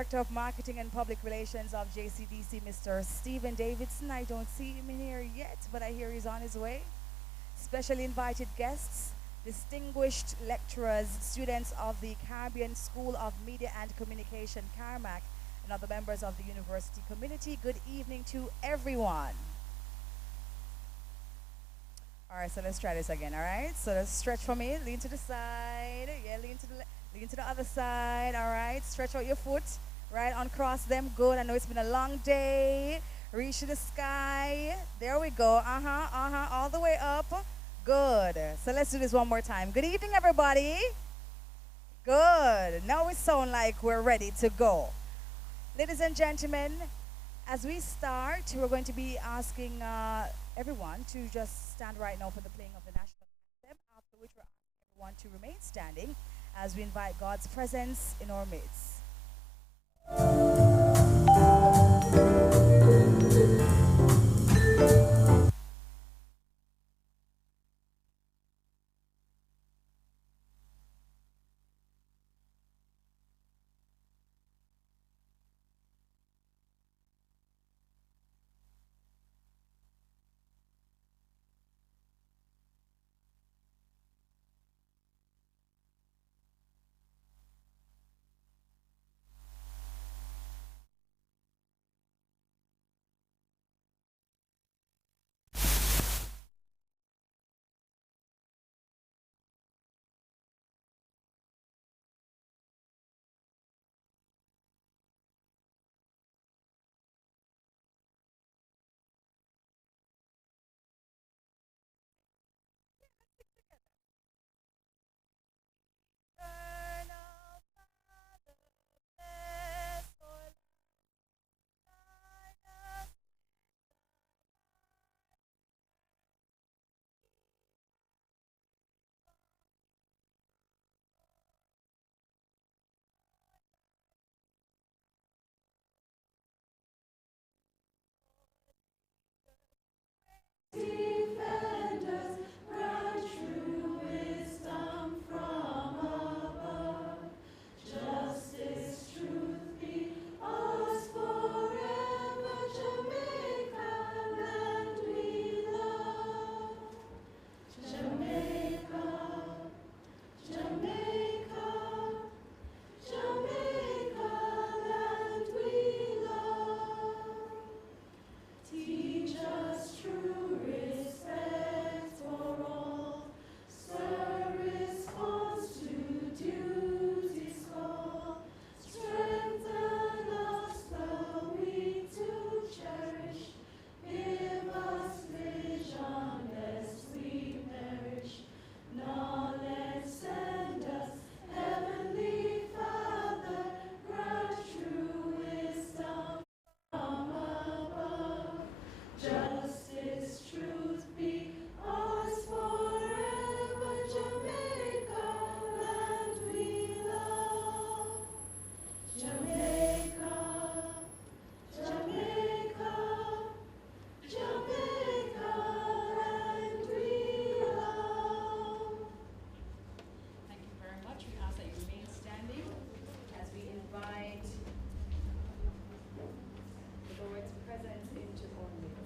Director of Marketing and Public Relations of JCDC, Mr. Stephen Davidson. I don't see him in here yet, but I hear he's on his way. Specially invited guests, distinguished lecturers, students of the Caribbean School of Media and Communication, CARIMAC, and other members of the university community. Good evening to everyone. All right, so let's try this again, all right? So let's stretch for me, lean to the side, yeah, lean to the other side, all right? Stretch out your foot, right, uncross them, good. I know it's been a long day. Reach to the sky, there we go, all the way up, good. So let's do this one more time. Good evening, everybody. Good, now we sound like we're ready to go. Ladies and gentlemen, as we start, we're going to be asking everyone to just stand right now for the playing of the national anthem, after which we're asking everyone to remain standing as we invite God's presence in our midst. Defenders, grant true wisdom from above. Justice, truth be us forever. Jamaica, land we love. Jamaica, Jamaica, Jamaica, land we love. Teach us true respect for all. Stir response to duty's call. Strengthen us the weak to cherish. Give us vision lest we perish. Knowledge send us, Heavenly Father. Grant true wisdom from above. Justice, truth be ours forever. Jamaica, land we love. Jamaica, Jamaica, Jamaica, land we love. Thank you very much. We ask that you remain standing as we invite the Lord's presence into our midst.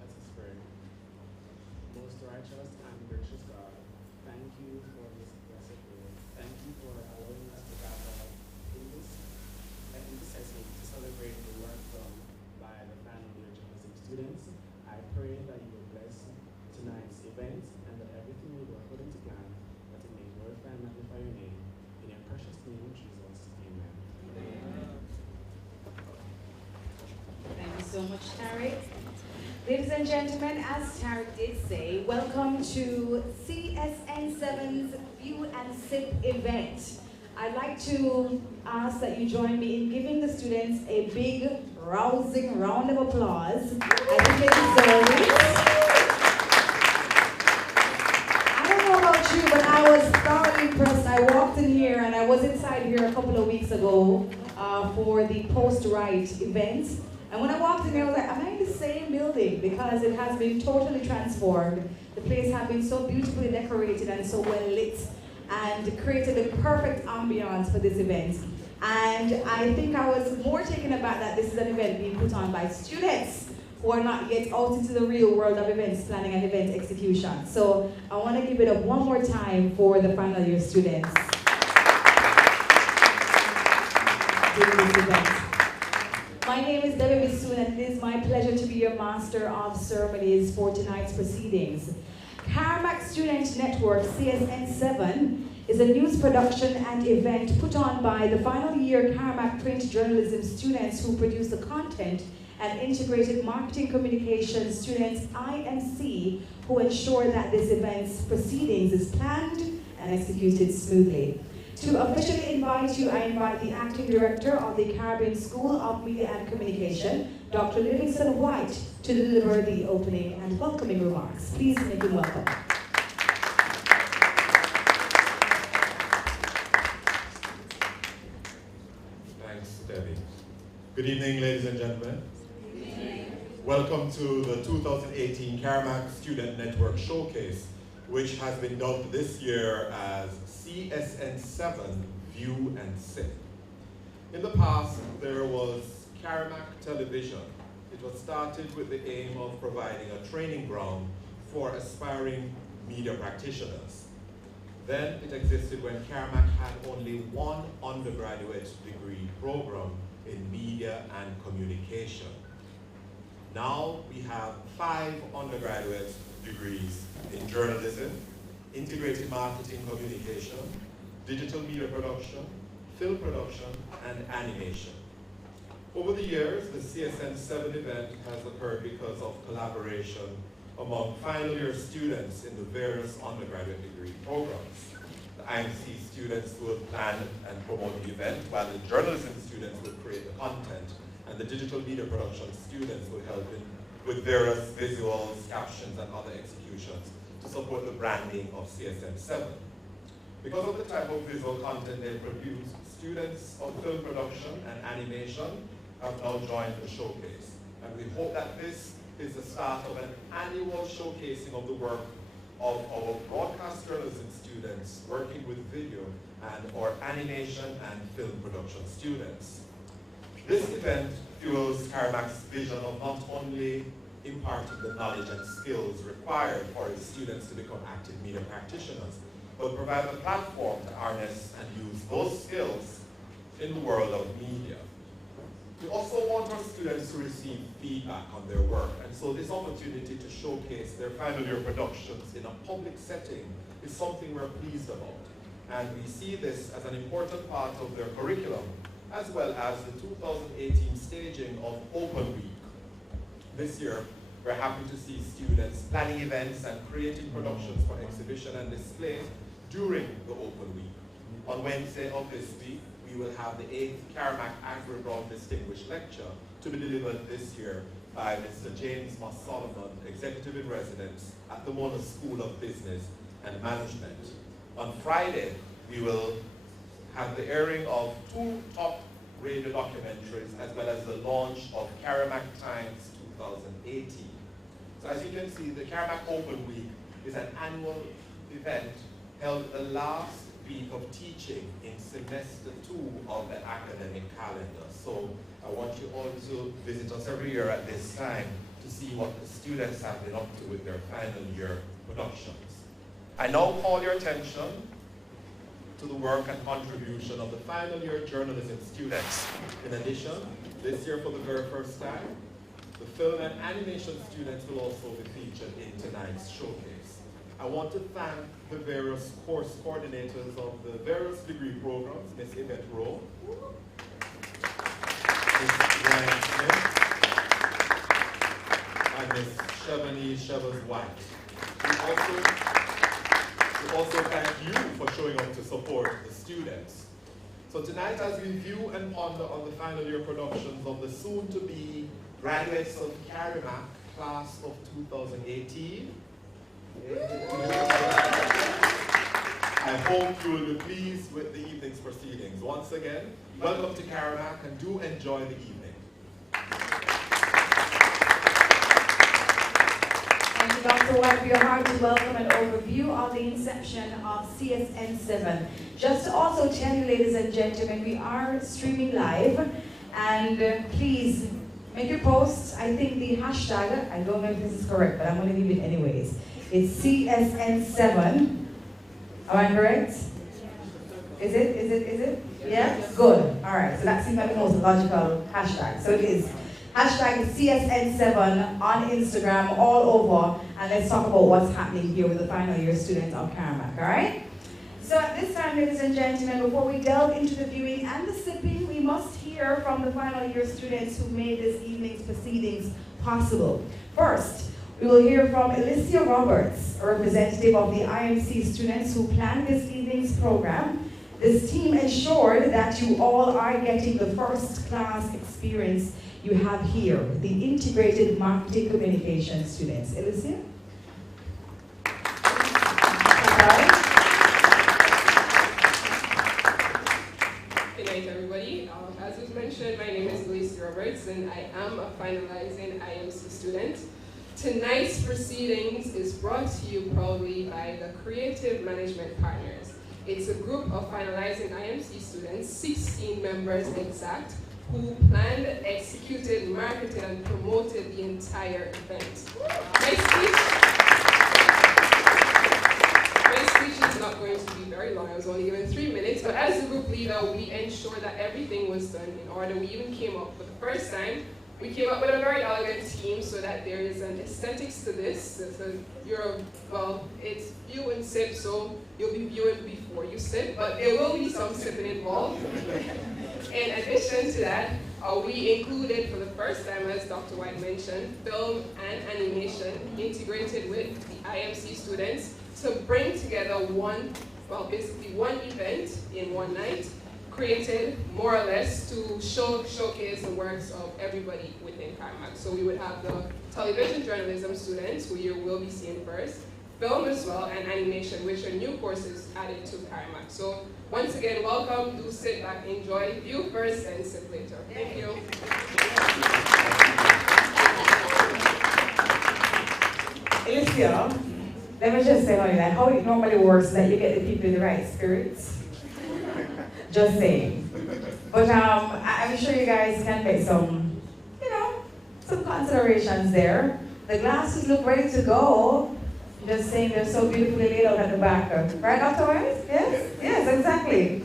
Let us pray. Most righteous and gracious God, thank you for this blessed day. Thank you for allowing us to gather in this session to celebrate the work done by the final year journalism students. I pray that you will bless tonight's event and that everything will go according to plan, that it may glorify and magnify your name. In your precious name, Jesus. Amen. Thank you so much, Tarek. Ladies and gentlemen, as Tarek did say, welcome to CSN7's View and Sip event. I'd like to ask that you join me in giving the students a big, rousing round of applause. I think they deserve it. I don't know about you, but I was thoroughly impressed. I walked in here and I was inside here a couple of weeks ago for the post-right event. And when I walked in there, I was like, am I in the same building? Because it has been totally transformed. The place has been so beautifully decorated and so well lit and created the perfect ambiance for this event. And I think I was more taken aback that this is an event being put on by students who are not yet out into the real world of events planning and event execution. So I want to give it up one more time for the final year students doing this event. My name is Debbie Bissoon, and it is my pleasure to be your Master of Ceremonies for tonight's proceedings. CARIMAC Student Network CSN7 is a news production and event put on by the final year CARIMAC print journalism students who produce the content and integrated marketing communications students IMC who ensure that this event's proceedings is planned and executed smoothly. To officially invite you, I invite the Acting Director of the Caribbean School of Media and Communication, Dr. Livingston White, to deliver the opening and welcoming remarks. Please make him welcome. Thanks, Debbie. Good evening, ladies and gentlemen. Good evening. Welcome to the 2018 CARIMAC Student Network Showcase, which has been dubbed this year as CSN7 View and Sip. In the past, there was CARIMAC Television. It was started with the aim of providing a training ground for aspiring media practitioners. Then it existed when CARIMAC had only one undergraduate degree program in media and communication. Now we have 5 undergraduate degrees in journalism, integrated marketing communication, digital media production, film production, and animation. Over the years, the CSN7 event has occurred because of collaboration among final year students in the various undergraduate degree programs. The IMC students will plan and promote the event, while the journalism students will create the content, and the digital media production students will help with various visuals, captions, and other executions to support the branding of CSN7. Because of the type of visual content they produce, students of film production and animation have now joined the showcase. And we hope that this is the start of an annual showcasing of the work of our broadcast journalism students working with video and or animation and film production students. This event fuels CARIMAC's vision of not only imparting the knowledge and skills required for its students to become active media practitioners, but provide a platform to harness and use those skills in the world of media. We also want our students to receive feedback on their work, and so this opportunity to showcase their final year productions in a public setting is something we're pleased about. And we see this as an important part of their curriculum, as well as the 2018 staging of Open Week. This year, we're happy to see students planning events and creating productions for exhibition and display during the Open Week. On Wednesday of this week, we will have the 8th CARIMAC Agri-Brown Distinguished Lecture to be delivered this year by Mr. James Moss Solomon, Executive in Residence at the Mona School of Business and Management. On Friday, we will have the airing of 2 top radio documentaries, as well as the launch of CARIMAC Times 2018. So as you can see, the CARIMAC Open Week is an annual event held the last week of teaching in semester 2 of the academic calendar. So I want you all to visit us every year at this time to see what the students have been up to with their final year productions. I now call your attention to the work and contribution of the final year journalism students. In addition, this year for the very first time, the film and animation students will also be featured in tonight's showcase. I want to thank the various course coordinators of the various degree programs, Ms. Yvette Rowe, Ms. Ryan Smith, and Ms. Shavani Shavas White. We also thank you for showing up to support the students. So tonight, as we view and ponder on the final year productions of the soon-to-be graduates of CARIMAC class of 2018, I hope you will be pleased with the evening's proceedings. Once again, welcome to CARIMAC and do enjoy the evening. Dr. White, we are hard to welcome an overview of the inception of CSN7. Just to also tell you, ladies and gentlemen, we are streaming live, and please make your posts. I think the hashtag, I don't know if this is correct, but I'm going to give it anyways. It's CSN7. Am I correct? Is it? Yeah? Good. All right. So that seems like the most logical hashtag. So it is hashtag CSN7 on Instagram, all over. And let's talk about what's happening here with the final year students of CARIMAC. All right? So at this time, ladies and gentlemen, before we delve into the viewing and the sipping, we must hear from the final year students who made this evening's proceedings possible. First, we will hear from Alicia Roberts, a representative of the IMC students who planned this evening's program. This team ensured that you all are getting the first-class experience you have here, the integrated marketing communication students. Alicia? Good night, everybody. As was mentioned, my name is Alicia Roberts, and I am a finalizing IMC student. Tonight's proceedings is brought to you proudly by the Creative Management Partners. It's a group of finalizing IMC students, 16 members exact, who planned, executed, marketed, and promoted the entire event. My speech is not going to be very long. I was only given 3 minutes, but as the group leader, we ensured that everything was done in order. We even came up for the first time. We came up with a very elegant theme so that there is an aesthetics to this. It's view and sip, so you'll be viewing before you sip, but there will be some sipping involved. In addition to that, we included for the first time, as Dr. White mentioned, film and animation integrated with the IMC students to bring together basically one event in one night, created more or less to showcase the works of everybody within CARIMAC. So we would have the television journalism students, who you will be seeing first, film as well, and animation, which are new courses added to CARIMAC. So once again, welcome. Do sit back, enjoy, view first, and sip later. Thank you. Alicia, let me just say, honey, like how it normally works is that you get the people in the right spirits. Just saying. But I'm sure you guys can make some, some considerations there. The glasses look ready to go. Just saying they're so beautifully laid out at the back. Right, Dr. Wise? Yes? Yes, exactly.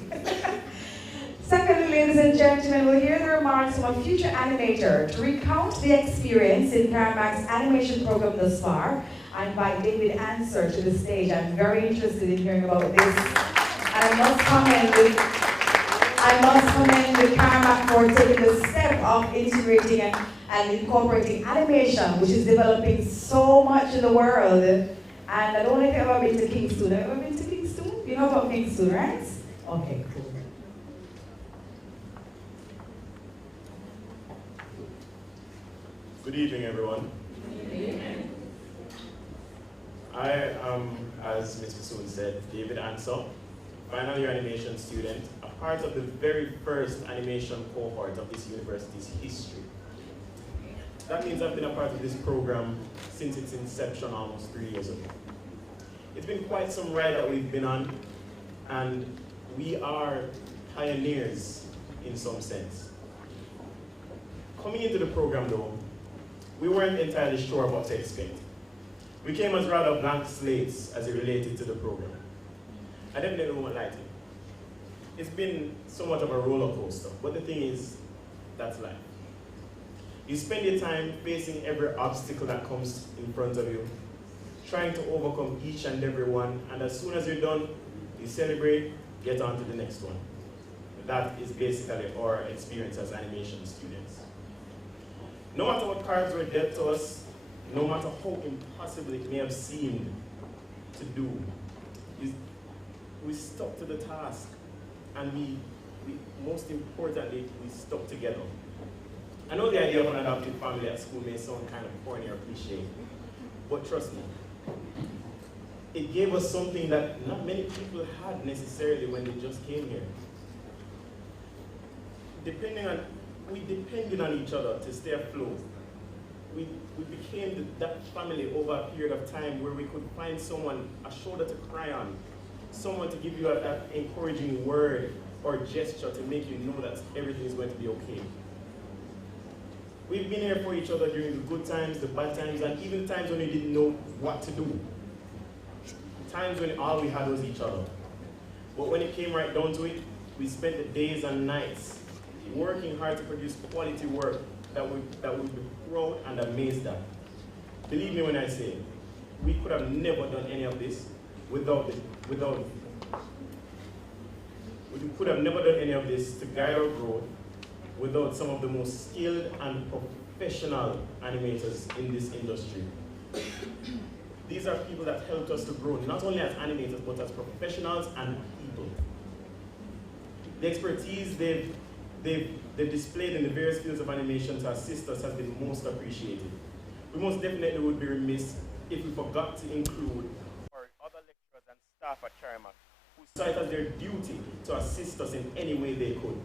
Secondly, ladies and gentlemen, we'll hear the remarks from a future animator to recount the experience in CARIMAC's animation program thus far. I invite David Answer to the stage. I'm very interested in hearing about this. And I must commend the CARIMAC for taking the step of integrating and incorporating animation, which is developing so much in the world. And I don't know if you've ever been to Kingston. Have you ever been to Kingston? You know about Kingston, right? Okay, cool. Good evening, everyone. Good evening. I am, as Mr. Soon said, David Ansell, final year animation student, a part of the very first animation cohort of this university's history. That means I've been a part of this program since its inception almost 3 years ago. It's been quite some ride that we've been on, and we are pioneers in some sense. Coming into the program though, we weren't entirely sure what to expect. We came as rather blank slates as it related to the program. I definitely won't lie to you. It's been somewhat of a roller coaster, but the thing is, that's life. You spend your time facing every obstacle that comes in front of you, trying to overcome each and every one, and as soon as you're done, you celebrate, get on to the next one. That is basically our experience as animation students. No matter what cards were dealt to us, no matter how impossible it may have seemed to do, we stuck to the task, and we most importantly, we stuck together. I know the idea of an adopted family at school may sound kind of corny or cliche, but trust me, it gave us something that not many people had necessarily when they just came here. We depended on each other to stay afloat. we became that family over a period of time where we could find someone, a shoulder to cry on, someone to give you that encouraging word or gesture to make you know that everything is going to be okay. We've been here for each other during the good times, the bad times, and even the times when we didn't know what to do. Times when all we had was each other. But when it came right down to it, we spent the days and nights working hard to produce quality work that we'd be proud and amazed at. Believe me when I say, we could have never done any of this we could have never done any of this to guide our growth without some of the most skilled and professional animators in this industry. These are people that helped us to grow, not only as animators, but as professionals and people. The expertise they've displayed in the various fields of animation to assist us has been most appreciated. We most definitely would be remiss if we forgot to include our other lecturers and staff at CARIMAC, who saw it as their duty to assist us in any way they could.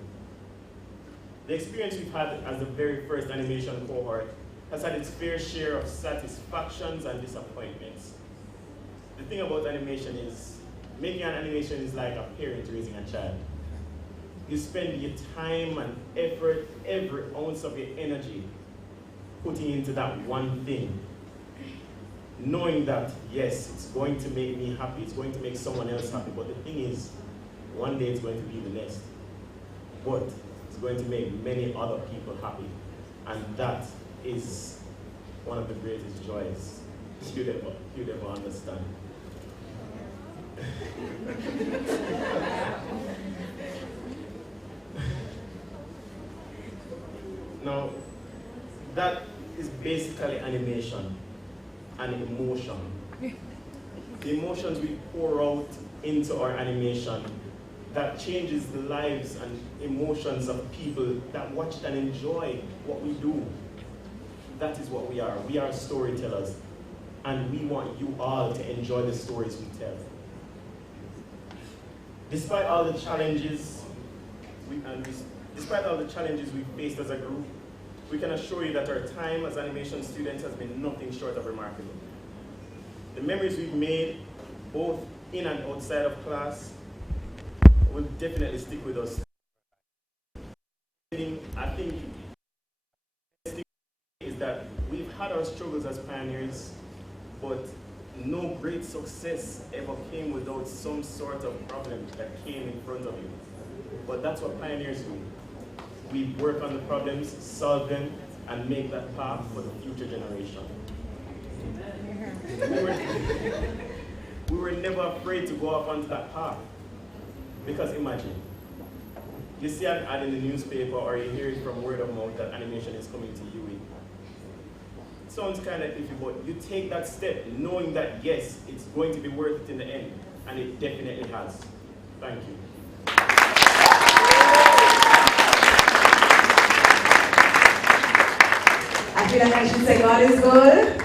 The experience we've had as the very first animation cohort has had its fair share of satisfactions and disappointments. The thing about animation is, making an animation is like a parent raising a child. You spend your time and effort, every ounce of your energy, putting into that one thing, knowing that, yes, it's going to make me happy, it's going to make someone else happy, but the thing is, one day it's going to be the next. But it's going to make many other people happy. And that is one of the greatest joys you'd ever understand. Now, that is basically animation and emotion. The emotions we pour out into our animation that changes the lives and emotions of people that watch and enjoy what we do. That is what we are. We are storytellers, and we want you all to enjoy the stories we tell. Despite all the challenges we faced as a group, we can assure you that our time as animation students has been nothing short of remarkable. The memories we've made, both in and outside of class, will definitely stick with us. I think is that we've had our struggles as pioneers, but no great success ever came without some sort of problem that came in front of you. But that's what pioneers do. We work on the problems, solve them, and make that path for the future generation. We were never afraid to go up onto that path. Because imagine, you see an ad in the newspaper or you hear it from word of mouth that animation is coming to UE. It sounds kind of iffy, but you take that step knowing that yes, it's going to be worth it in the end, and it definitely has. Thank you. I feel like I should say God is good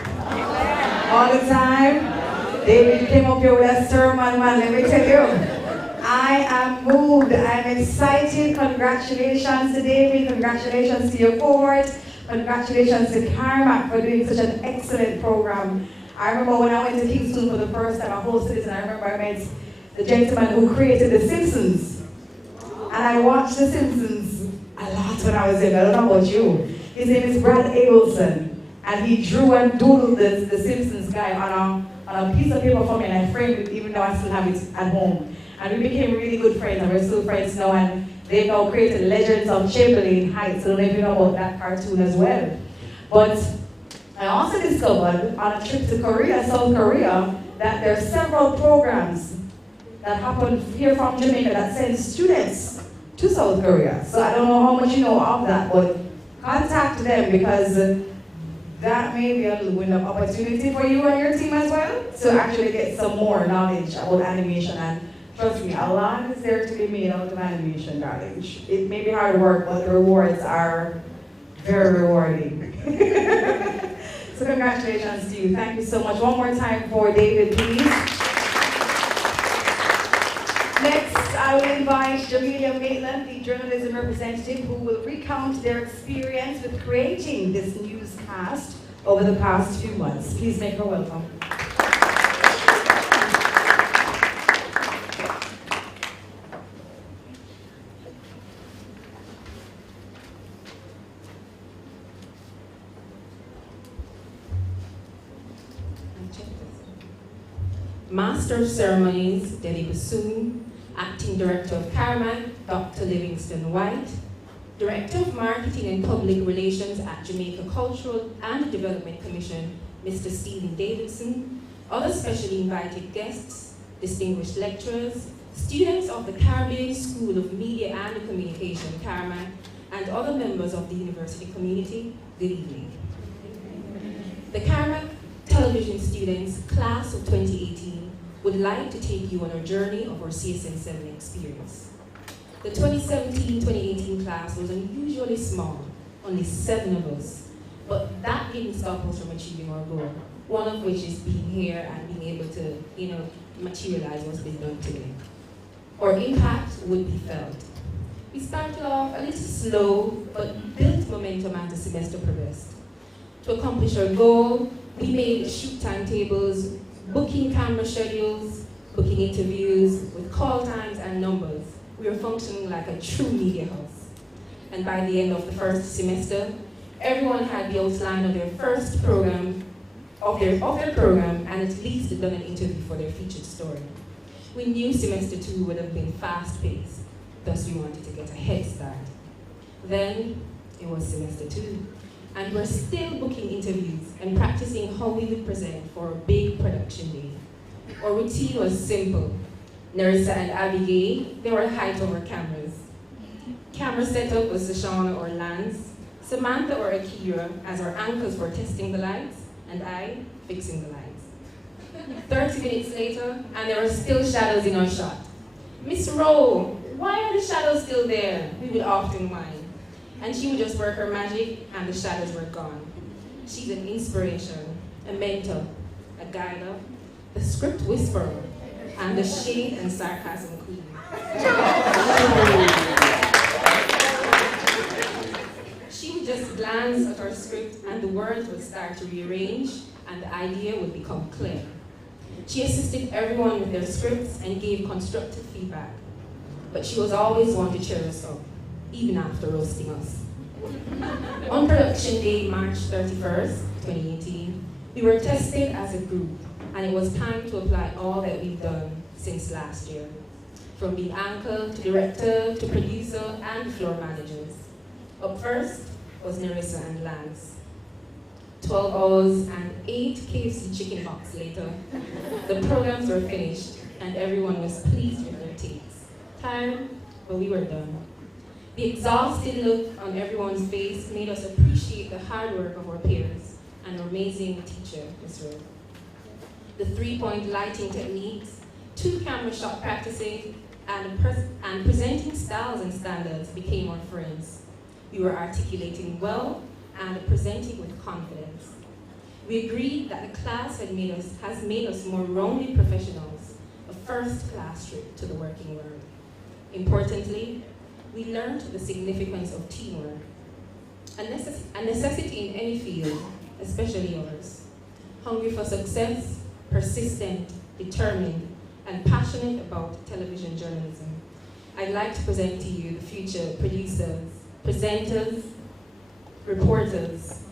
all the time. David, you came up here with a sermon, man, let me tell you. I am moved, I'm excited. Congratulations to David, congratulations to your cohort, congratulations to CARIMAC for doing such an excellent program. I remember when I went to Kingston for the first time, I hosted it, and I remember I met the gentleman who created The Simpsons. And I watched The Simpsons a lot when I was there. I don't know about you. His name is Brad Abelson, and he drew and doodled the Simpsons guy on a piece of paper for me, and I framed it even though I still have it at home. And we became really good friends, and we're still friends now, and they've now created Legends of Chamberlain Heights, so I don't know if you know about that cartoon as well. But I also discovered on a trip to Korea, South Korea, that there are several programs that happen here from Jamaica that send students to South Korea. So I don't know how much you know of that, but contact them, because that may be a window of opportunity for you and your team as well to actually get some more knowledge about animation. And trust me, a lot is there to be made out of animation, darling. It may be hard work, but the rewards are very rewarding. So congratulations to you. Thank you so much. One more time for David, please. Next, I will invite Jamelia Maitland, the journalism representative, who will recount their experience with creating this newscast over the past few months. Please make her welcome. Master of Ceremonies, Debbie Bassoon, Acting Director of CARIMAC, Dr. Livingston White, Director of Marketing and Public Relations at Jamaica Cultural and Development Commission, Mr. Stephen Davidson, other specially invited guests, distinguished lecturers, students of the Caribbean School of Media and Communication, CARIMAC, and other members of the university community, good evening. The CARIMAC Television Students Class of 2018 would like to take you on a journey of our CSN7 experience. The 2017-2018 class was unusually small, only 7 of us, but that didn't stop us from achieving our goal, one of which is being here and being able to, materialize what's been done today. Our impact would be felt. We started off a little slow, but built momentum as the semester progressed. To accomplish our goal, we made shoot timetables, booking camera schedules, booking interviews with call times and numbers. We were functioning like a true media house. And by the end of the first semester, everyone had the outline of their first program, of their program, and at least done an interview for their featured story. We knew semester 2 would have been fast-paced, thus we wanted to get a head start. Then it was semester 2. And we're still booking interviews and practicing how we would present for a big production day. Our routine was simple. Nerissa and Abigail, they were height over cameras. Camera setup was Shoshana or Lance, Samantha or Akira as our anchors were testing the lights, and I fixing the lights. 30 minutes later, and there were still shadows in our shot. Miss Rowe, why are the shadows still there? We would often whine. And she would just work her magic, and the shadows were gone. She's an inspiration, a mentor, a guider, the script whisperer, and the shade and sarcasm queen. She would just glance at our script, and the words would start to rearrange, and the idea would become clear. She assisted everyone with their scripts and gave constructive feedback. But she was always one to cheer us up, even after roasting us. On production day, March 31st, 2018, we were tested as a group, and it was time to apply all that we've done since last year, from being anchor to director to producer and floor managers. Up first was Nerissa and Lance. 12 hours and 8 KFC chicken box later, the programs were finished, and everyone was pleased with their takes. Tired, but we were done. The exhausted look on everyone's face made us appreciate the hard work of our peers and our amazing teacher, Ms. Rowe. The 3-point lighting techniques, 2 camera shot practices, and presenting styles and standards became our friends. We were articulating well and presenting with confidence. We agreed that the class has made us more rounded professionals, a first-class trip to the working world. Importantly, we learned the significance of teamwork, a necessity in any field, especially yours. Hungry for success, persistent, determined, and passionate about television journalism. I'd like to present to you the future producers, presenters, reporters,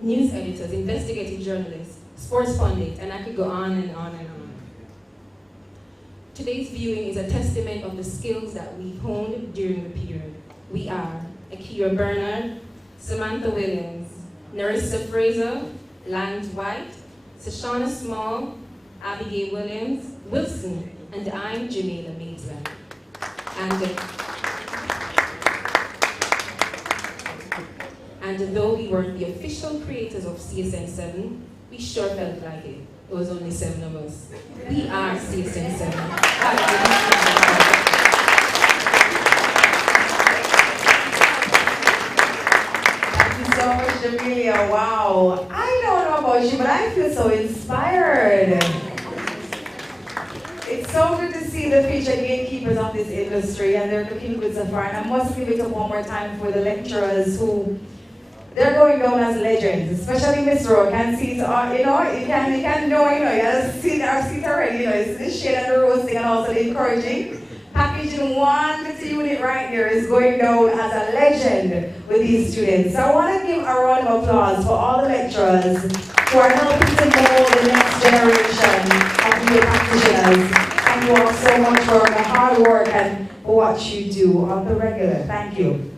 news editors, investigative journalists, sports pundits, and I could go on and on and on. Today's viewing is a testament of the skills that we honed during the period. We are Akira Bernard, Samantha Williams, Nerissa Fraser, Lance White, Shoshana Small, Abigail Wilson, and I'm Jamila Maitland. And though we weren't the official creators of CSN7, we sure felt like it. It was only 7 of us. We are CSN7. Thank you so much, Amelia. Wow. I don't know about you, but I feel so inspired. It's so good to see the future gatekeepers of this industry, and they're looking good so far. And I must give it up one more time for the lecturers who they're going down as legends, especially Miss Rowe. Can see it, you know, you can know, you just see it already, you know, it's the shade and the roasting and also the encouraging. Packaging 150 unit right here is going down as a legend with these students. So I want to give a round of applause for all the lecturers who are helping to mold the next generation of media practitioners. Thank you all so much for the hard work and for what you do on the regular. Thank you.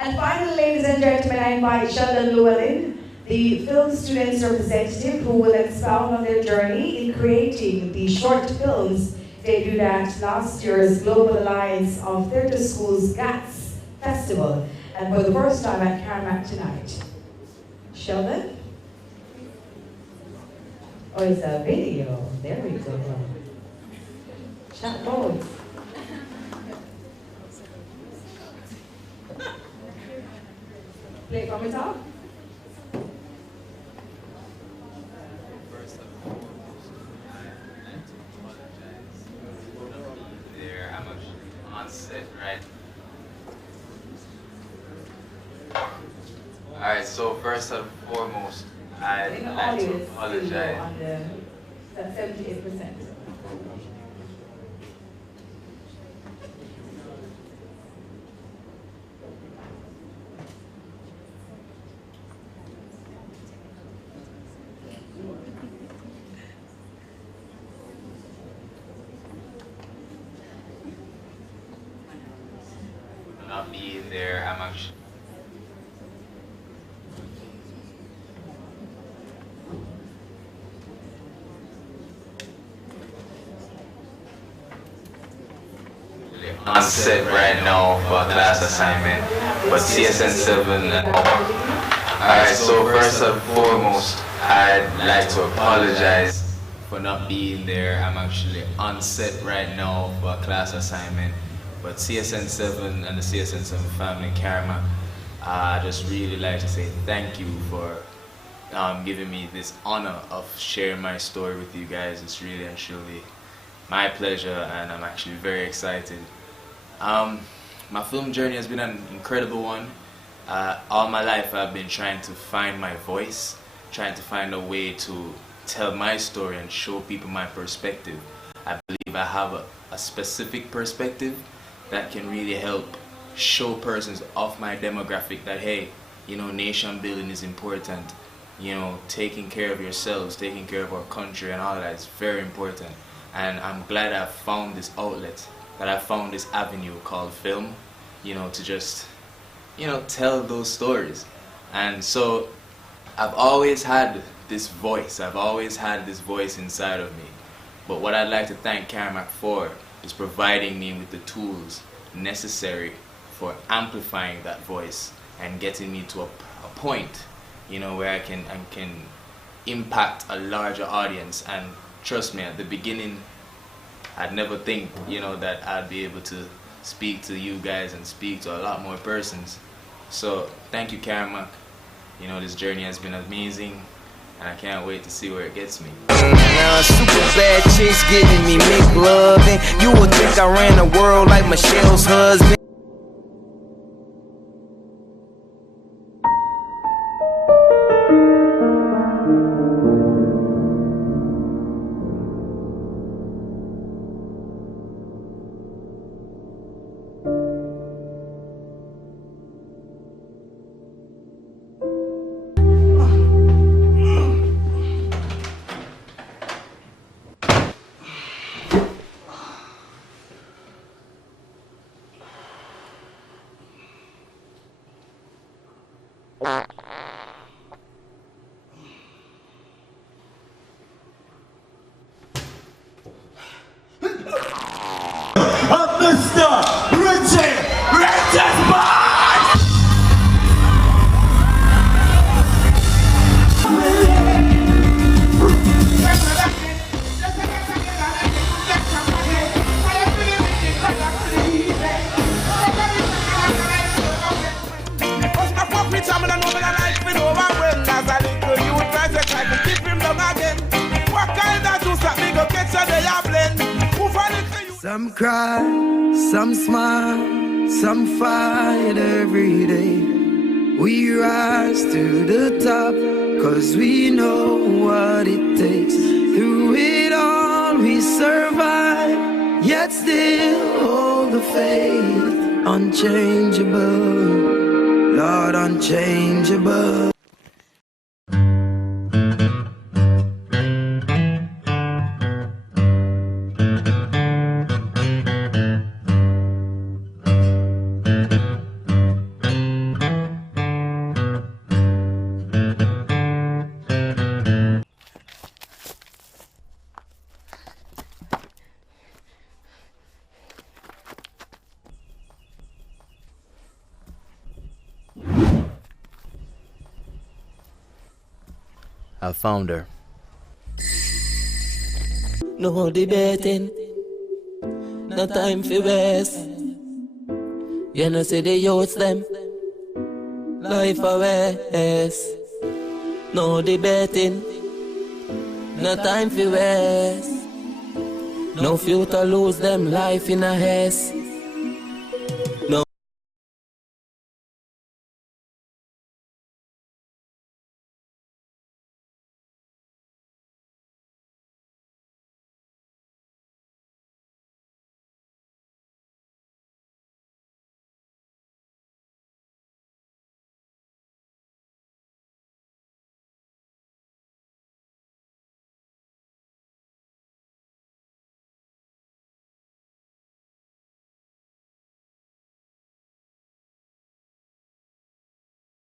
And finally, ladies and gentlemen, I invite Sheldon Llewellyn, the film students representative, who will expound on their journey in creating the short films debuted at last year's Global Alliance of Theatre Schools GATS Festival, and for the first time at CARIMAC tonight. Sheldon? Oh, it's a video. There we go. Chat boards. Play from the top. There, I'm on set, right? Alright, so first and foremost, I'd like to apologize. That's 78%. Not being there, I'm actually on set right now for a class assignment, but CSN7. Alright, so first and foremost, I'd like to apologize for not being there. I'm actually on set right now for a class assignment, but CSN7 and the CSN7 family, CARIMAC, I just really like to say thank you for giving me this honor of sharing my story with you guys. It's really and truly my pleasure, and I'm actually very excited. My film journey has been an incredible one. All my life I've been trying to find my voice, trying to find a way to tell my story and show people my perspective. I believe I have a specific perspective that can really help show persons of my demographic that, hey, you know, nation building is important. You know, taking care of yourselves, taking care of our country and all that is very important. And I'm glad I found this outlet, that I found this avenue called film, you know, to just, you know, tell those stories. And so I've always had this voice. I've always had this voice inside of me. But what I'd like to thank CARIMAC for is providing me with the tools necessary for amplifying that voice and getting me to a point, you know, where I can impact a larger audience. And trust me, at the beginning, I'd never think, you know, that I'd be able to speak to you guys and speak to a lot more persons. So thank you, CARIMAC. You know, this journey has been amazing, and I can't wait to see where it gets me. Super bad chicks giving me make love, and you would think I ran the world like Michelle's husband. Some cry, some smile, some fight every day. We rise to the top, 'cause we know what it takes. Through it all we survive, yet still hold the faith. Unchangeable, Lord, unchangeable. I found her. No debating, no time for waste. You know see the youths them, life a waste. No debating, no time for waste. No future lose them life in a haste. No.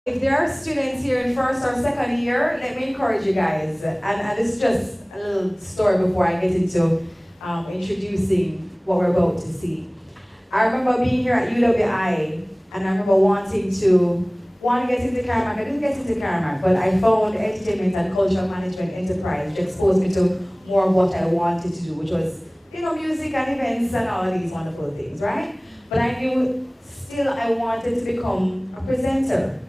If there are students here in first or second year, let me encourage you guys. And this is just a little story before I get into introducing what we're about to see. I remember being here at UWI, and I remember wanting to get into CARIMAC. I didn't get into CARIMAC, but I found entertainment and cultural management enterprise, which exposed me to more of what I wanted to do, which was, music and events and all of these wonderful things, right? But I knew still I wanted to become a presenter.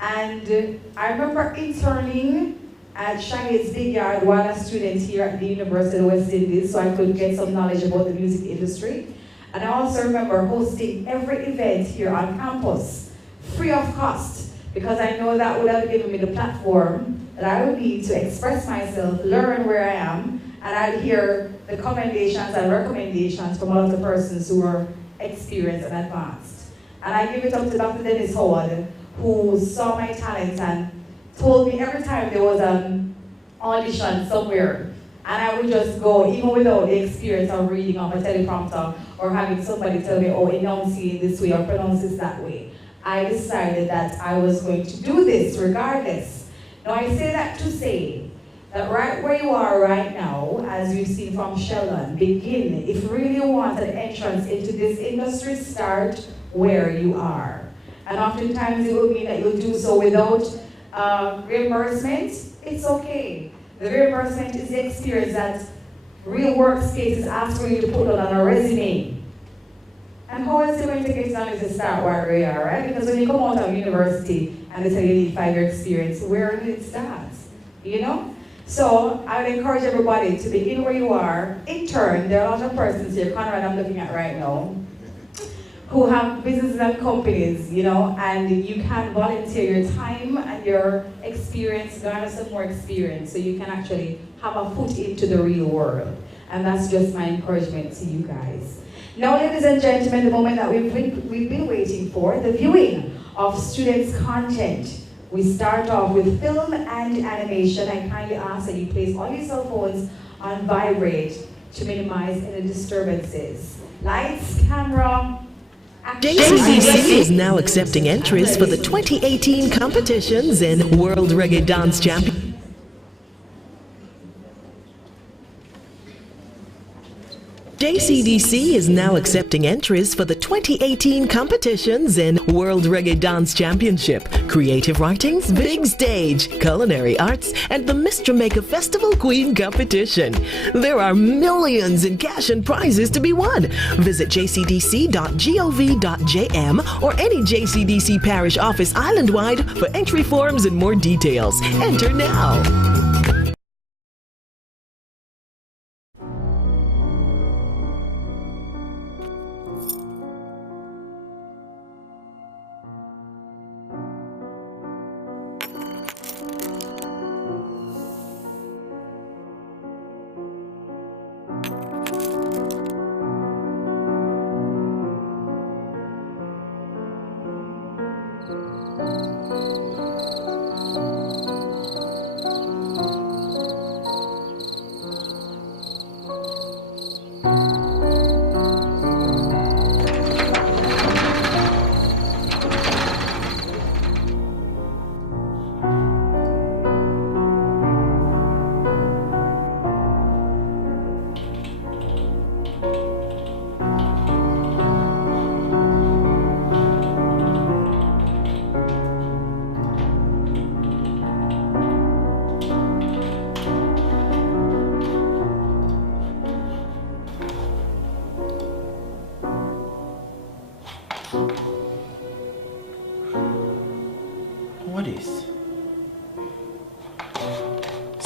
And I remember interning at Shaggy's Big Yard while a student here at the University of the West Indies, so I could get some knowledge about the music industry. And I also remember hosting every event here on campus, free of cost, because I know that would have given me the platform that I would need to express myself, learn where I am, and I'd hear the commendations and recommendations from all of the persons who were experienced and advanced. And I give it up to Dr. Dennis Howard, who saw my talent and told me every time there was an audition somewhere, and I would just go, even without the experience of reading off a teleprompter or having somebody tell me, oh, enunciate this way or pronounce this that way. I decided that I was going to do this regardless. Now I say that to say that right where you are right now, as you've seen from Sheldon, begin. If you really want an entrance into this industry, start where you are. And oftentimes it will mean that you'll do so without reimbursement. It's okay. The reimbursement is the experience that real workspaces ask for you to put on a resume. And how else are you going to get done is to start where we are, right? Because when you come out of university and they tell you need 5-year experience, where did it start? So I would encourage everybody to begin where you are. In turn, there are a lot of persons here, Conrad I'm looking at right now, who have businesses and companies, and you can volunteer your time and your experience, garner some more experience, so you can actually have a foot into the real world. And that's just my encouragement to you guys. Now, ladies and gentlemen, the moment that we've been waiting for, the viewing of students' content. We start off with film and animation. I kindly ask that you place all your cell phones on vibrate to minimize any disturbances. Lights, camera, JCDC is now accepting entries for the 2018 competitions in World Reggae Dance Championship. JCDC is now accepting entries for the 2018 competitions in World Reggae Dance Championship, Creative Writings, Big Stage, Culinary Arts, and the Miss Jamaica Festival Queen Competition. There are millions in cash and prizes to be won. Visit jcdc.gov.jm or any JCDC parish office island-wide for entry forms and more details. Enter now.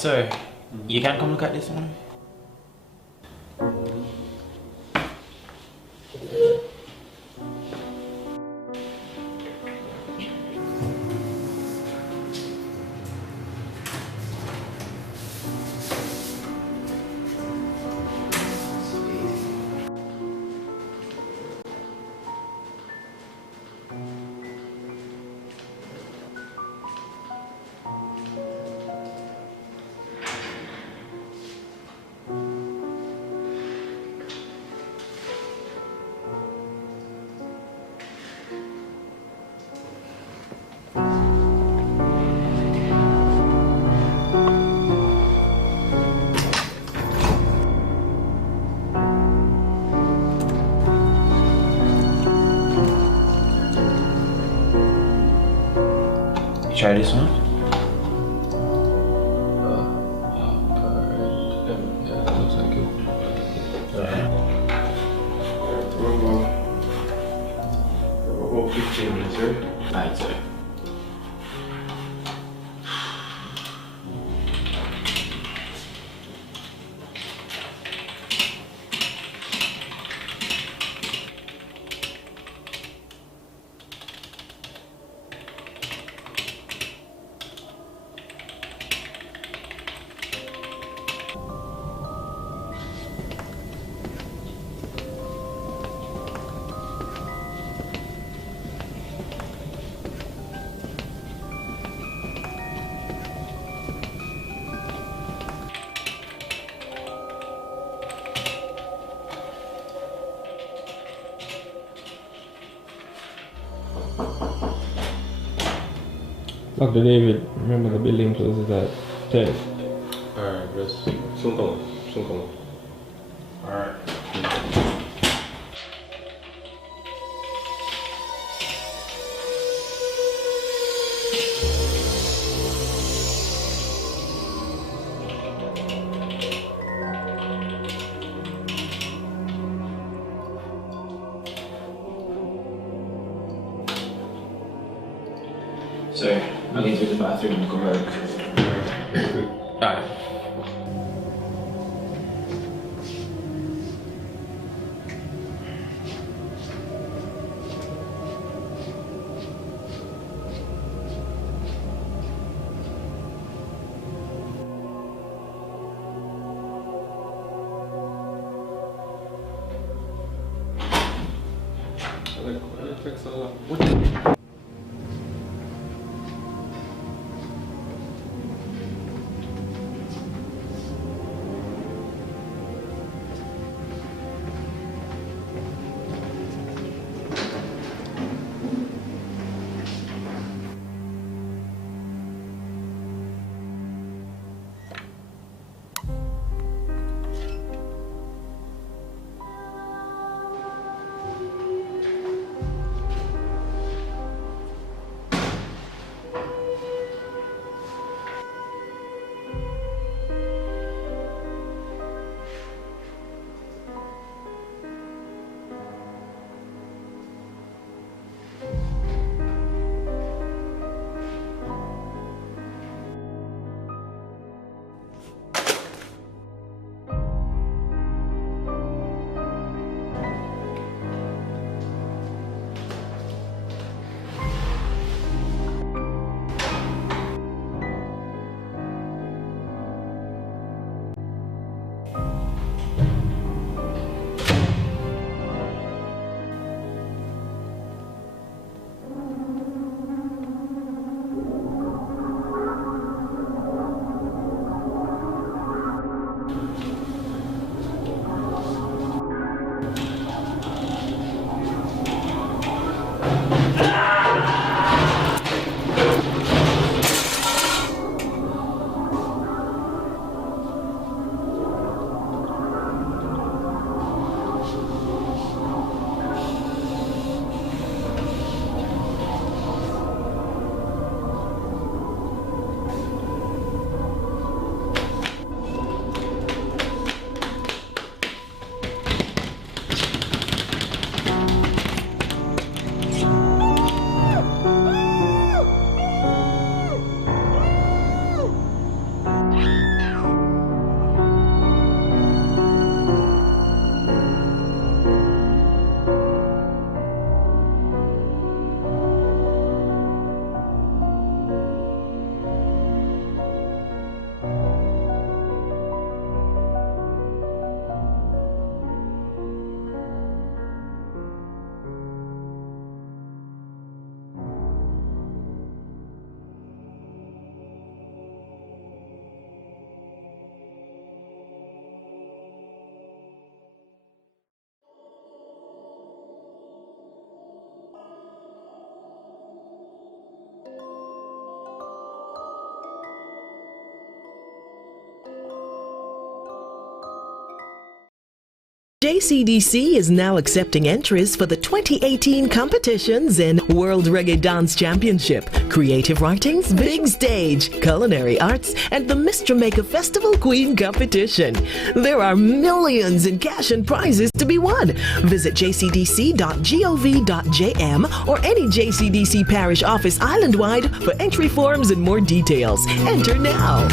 Sir, you can come look at this one. Try this one. Alright, sir. Dr. David, remember the building closes at 10. Alright, soon come up. Alright. Sir, I'll get to the bathroom and go work. Alright. JCDC is now accepting entries for the 2018 competitions in World Reggae Dance Championship, Creative Writings, Big Stage, Culinary Arts, and the Miss Jamaica Festival Queen Competition. There are millions in cash and prizes to be won. Visit jcdc.gov.jm or any JCDC parish office island-wide for entry forms and more details. Enter now.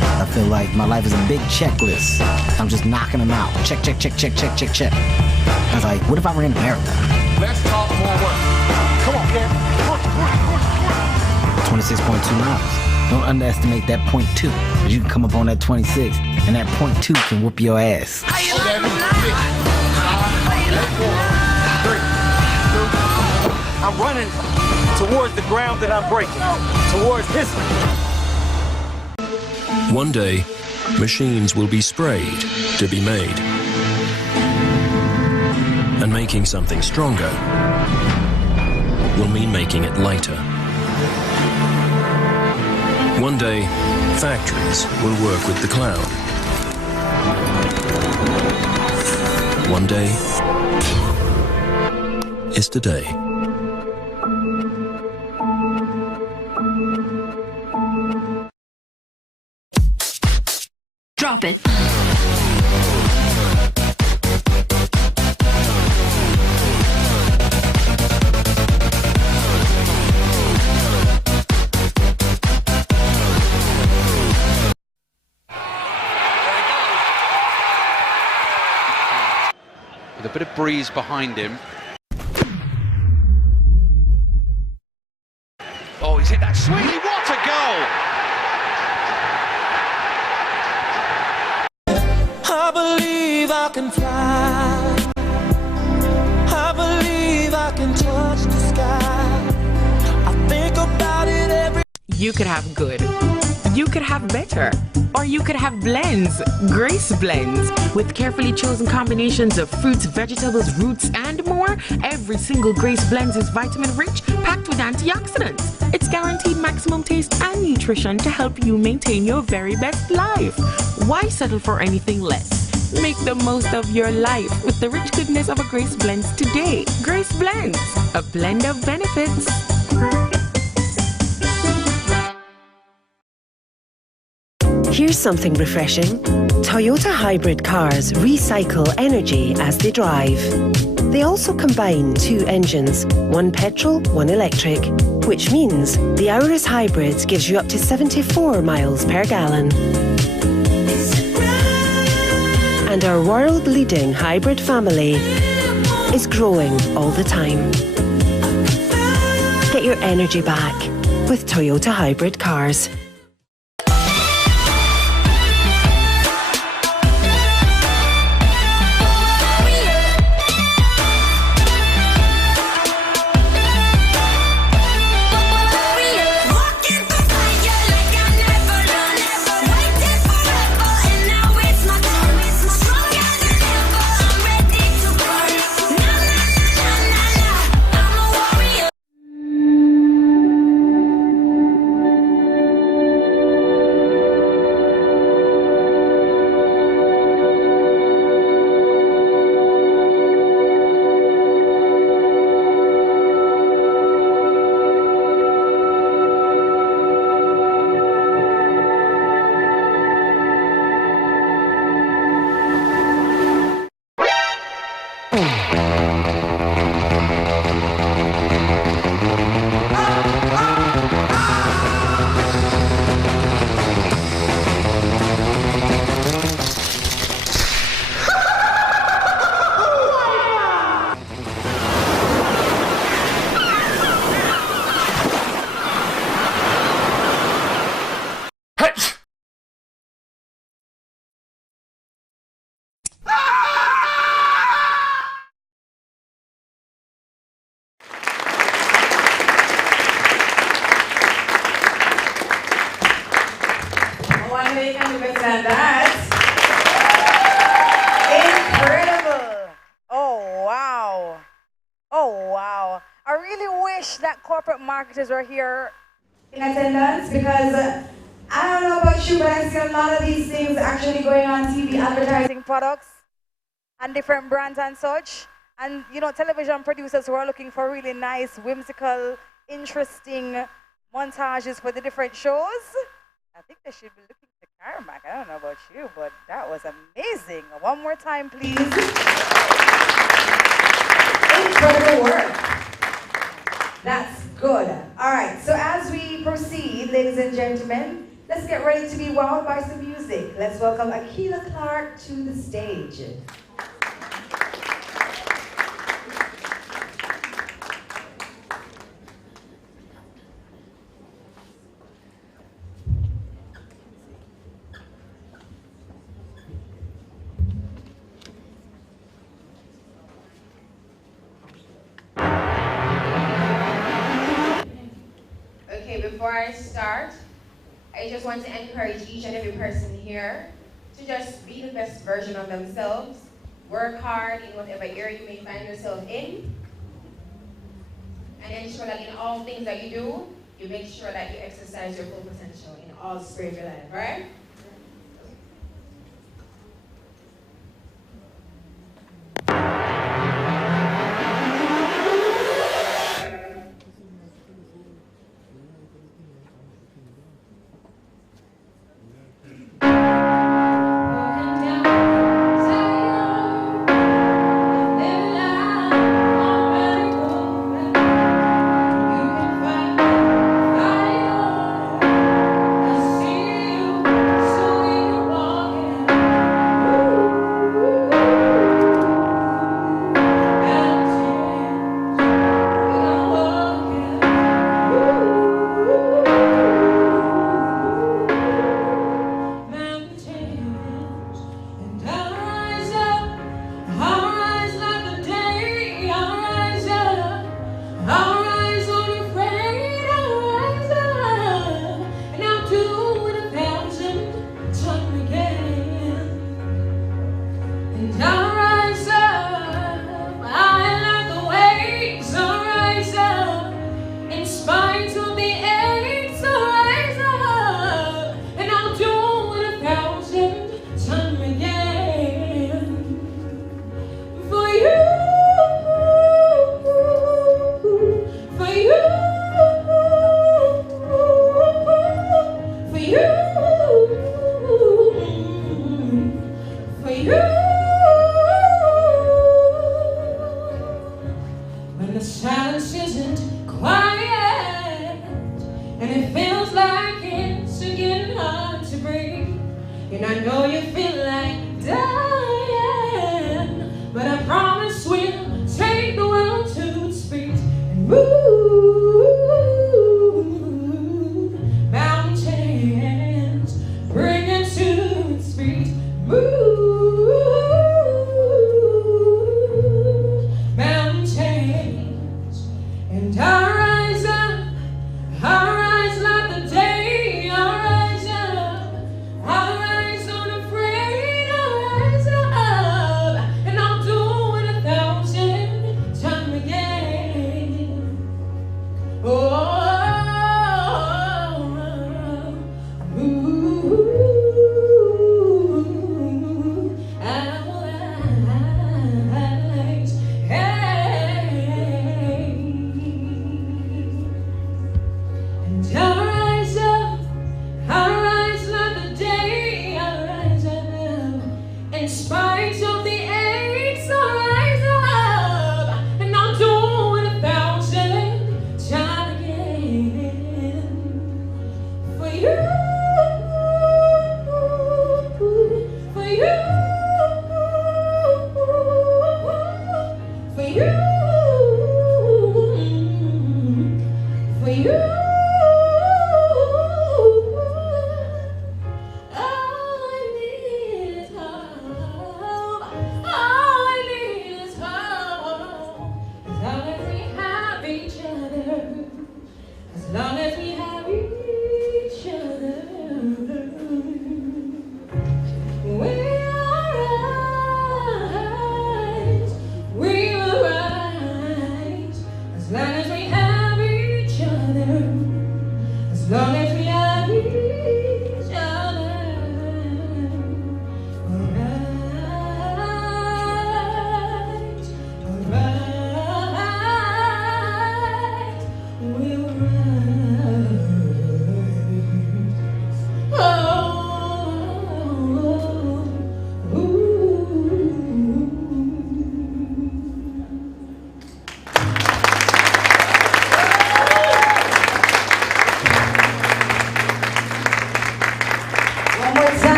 I feel like my life is a big checklist. I'm just knocking them out. Check, check, check, check, check, check, check. I was like, what if I ran a marathon? Let's talk more work. Come on, Ken. 26.2 miles. Don't underestimate that point 2. Because you can come up on that 26, and that point 2 can whoop your ass. Okay. 6, 5, 4, 3, 2. I'm running towards the ground that I'm breaking. Towards history. One day, machines will be sprayed to be made. And making something stronger will mean making it lighter. One day, factories will work with the cloud. One day is today. Drop it. With a bit of breeze behind him. Oh, he's hit that swing. What a goal! I believe I can fly. I believe I can touch the sky. I think about it every. You could have good. You could have better. Or you could have blends. Grace Blends. With carefully chosen combinations of fruits, vegetables, roots, and more, every single Grace Blends is vitamin rich, packed with antioxidants. It's guaranteed maximum taste and nutrition to help you maintain your very best life. Why settle for anything less? Make the most of your life with the rich goodness of a Grace Blends today. Grace Blends, a blend of benefits. Here's something refreshing. Toyota hybrid cars recycle energy as they drive. They also combine 2 engines, one petrol, one electric, which means the Auris Hybrid gives you up to 74 miles per gallon. And our world-leading hybrid family is growing all the time. Get your energy back with Toyota hybrid cars. really wish that corporate marketers were here in attendance because I don't know about you, but I see a lot of these things actually going on TV advertising products and different brands and such. And you know, television producers who are looking for really nice, whimsical, interesting montages for the different shows. I think they should be looking to CARIMAC. I don't know about you, but that was amazing. One more time, please. Incredible work. That's good. All right, so as we proceed, ladies and gentlemen, let's get ready to be wowed by some music. Let's welcome Akila Clark to the stage. Before I start, I just want to encourage each and every person here to just be the best version of themselves, work hard in whatever area you may find yourself in, and ensure that in all things that you do, you make sure that you exercise your full potential in all spheres of your life, all right?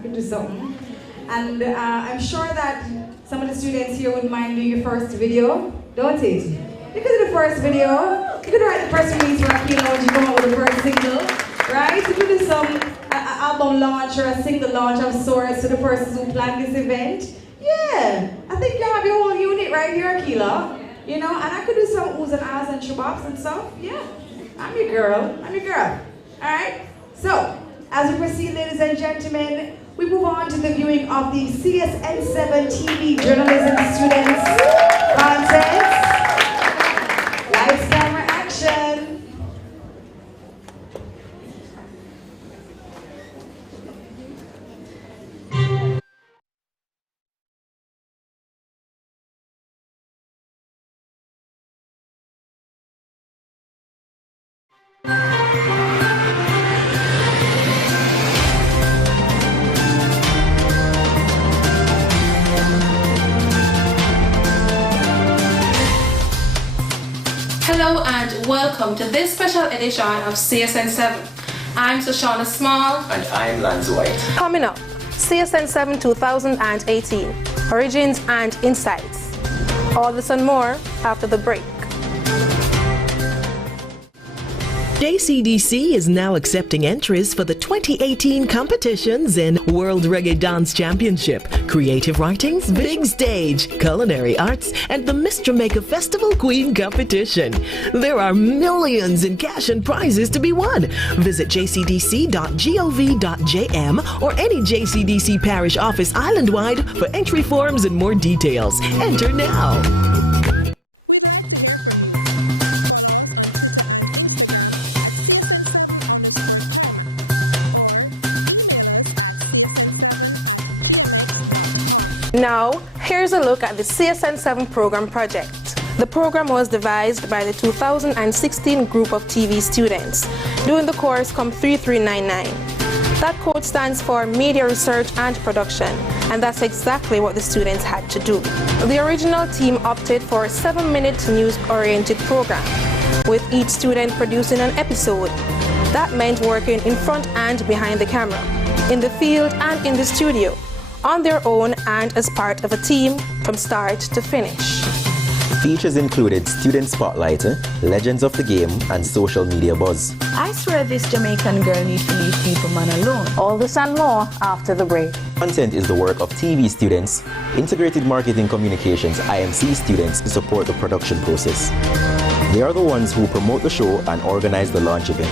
I could do something. And I'm sure that some of the students here wouldn't mind doing your first video, don't it? You could do the first video. You could write the press release for Akila when you come out with the first single, right? You could do some album launch or a single launch of sorts to the persons who planned this event. Yeah, I think you have your whole unit right here, Akila. You know, and I could do some oohs and ahs and shababs and stuff. Yeah, I'm your girl. I'm your girl. All right. So, as we proceed, ladies and gentlemen, we move on to the viewing of the CSN7 TV Journalism Students Contest. Lights, camera, action. Hello and welcome to this special edition of CSN7. I'm Shoshana Small. And I'm Lance White. Coming up, CSN7 2018, Origins and Insights. All this and more after the break. JCDC is now accepting entries for the 2018 competitions in World Reggae Dance Championship, Creative Writings, Big Stage, Culinary Arts, and the Miss Jamaica Festival Queen Competition. There are millions in cash and prizes to be won. Visit jcdc.gov.jm or any JCDC parish office island-wide for entry forms and more details. Enter now. We'd like to hear from you. Follow us on Twitter and Instagram at CSN7_CARIMAC or email us at csn7@gmx.com. Now, here's a look at the CSN7 program project. The program was devised by the 2016 group of TV students doing the course COM 3399. That code stands for Media Research and Production, and that's exactly what the students had to do. The original team opted for a 7-minute news-oriented program, with each student producing an episode. That meant working in front and behind the camera, in the field and in the studio, on their own and as part of a team from start to finish. Features included Student Spotlight, Legends of the Game, and Social Media Buzz. I swear this Jamaican girl needs to leave people man alone. All this and more after the break. Content is the work of TV students, Integrated Marketing Communications IMC students to support the production process. They are the ones who promote the show and organize the launch event.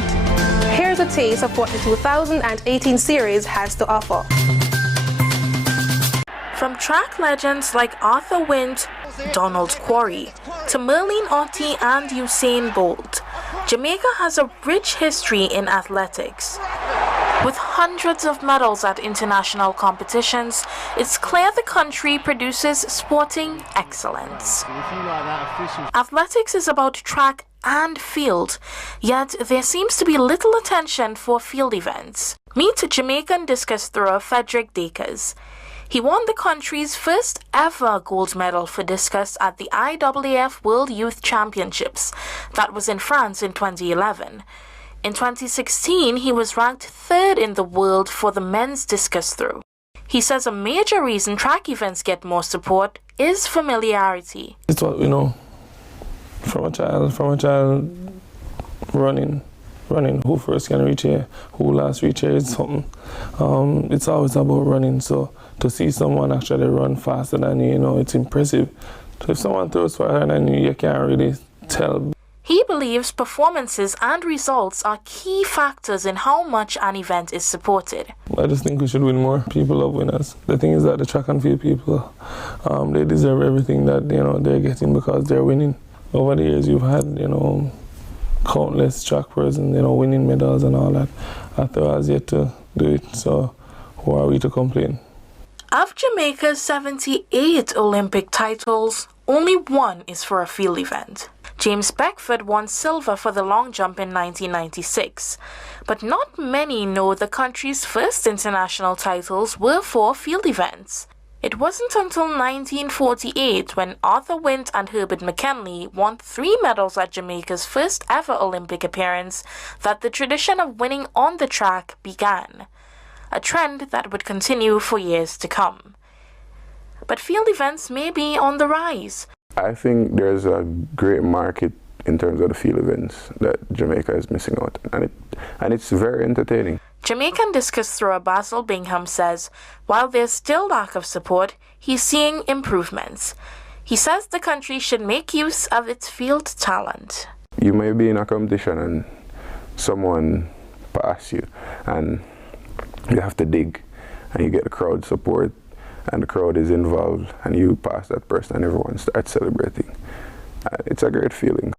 Here's a taste of what the 2018 series has to offer. From track legends like Arthur Wint, Donald Quarry, to Merlene Ottey and Usain Bolt, Jamaica has a rich history in athletics. With hundreds of medals at international competitions, it's clear the country produces sporting excellence. Athletics is about track and field, yet there seems to be little attention for field events. Meet Jamaican discus thrower Frederick Dakers. He won the country's first ever gold medal for discus at the IAAF World Youth Championships. That was in France in 2011. In 2016, he was ranked 3rd in the world for the men's discus throw. He says a major reason track events get more support is familiarity. It's what we know from a child running, who first can reach here, who last reach here is something. It's always about running, so to see someone actually run faster than you, it's impressive. So if someone throws faster than you can't really tell. He believes performances and results are key factors in how much an event is supported. I just think we should win more. People love winners. The thing is that the track and field people, they deserve everything that they're getting because they're winning. Over the years, you've had countless track persons, winning medals and all that. Arthur has yet to do it, so who are we to complain? Of Jamaica's 78 Olympic titles, only one is for a field event. James Beckford won silver for the long jump in 1996, but not many know the country's first international titles were for field events. It wasn't until 1948 when Arthur Wint and Herbert McKinley won 3 medals at Jamaica's first ever Olympic appearance that the tradition of winning on the track began. a trend that would continue for years to come. But field events may be on the rise. I think there's a great market in terms of the field events that Jamaica is missing out, and it's very entertaining. Jamaican discus thrower Basil Bingham says while there's still lack of support, he's seeing improvements. He says the country should make use of its field talent. You may be in a competition and someone pass you, and you have to dig, and you get the crowd support, and the crowd is involved, and you pass that person and everyone starts celebrating. It's a great feeling.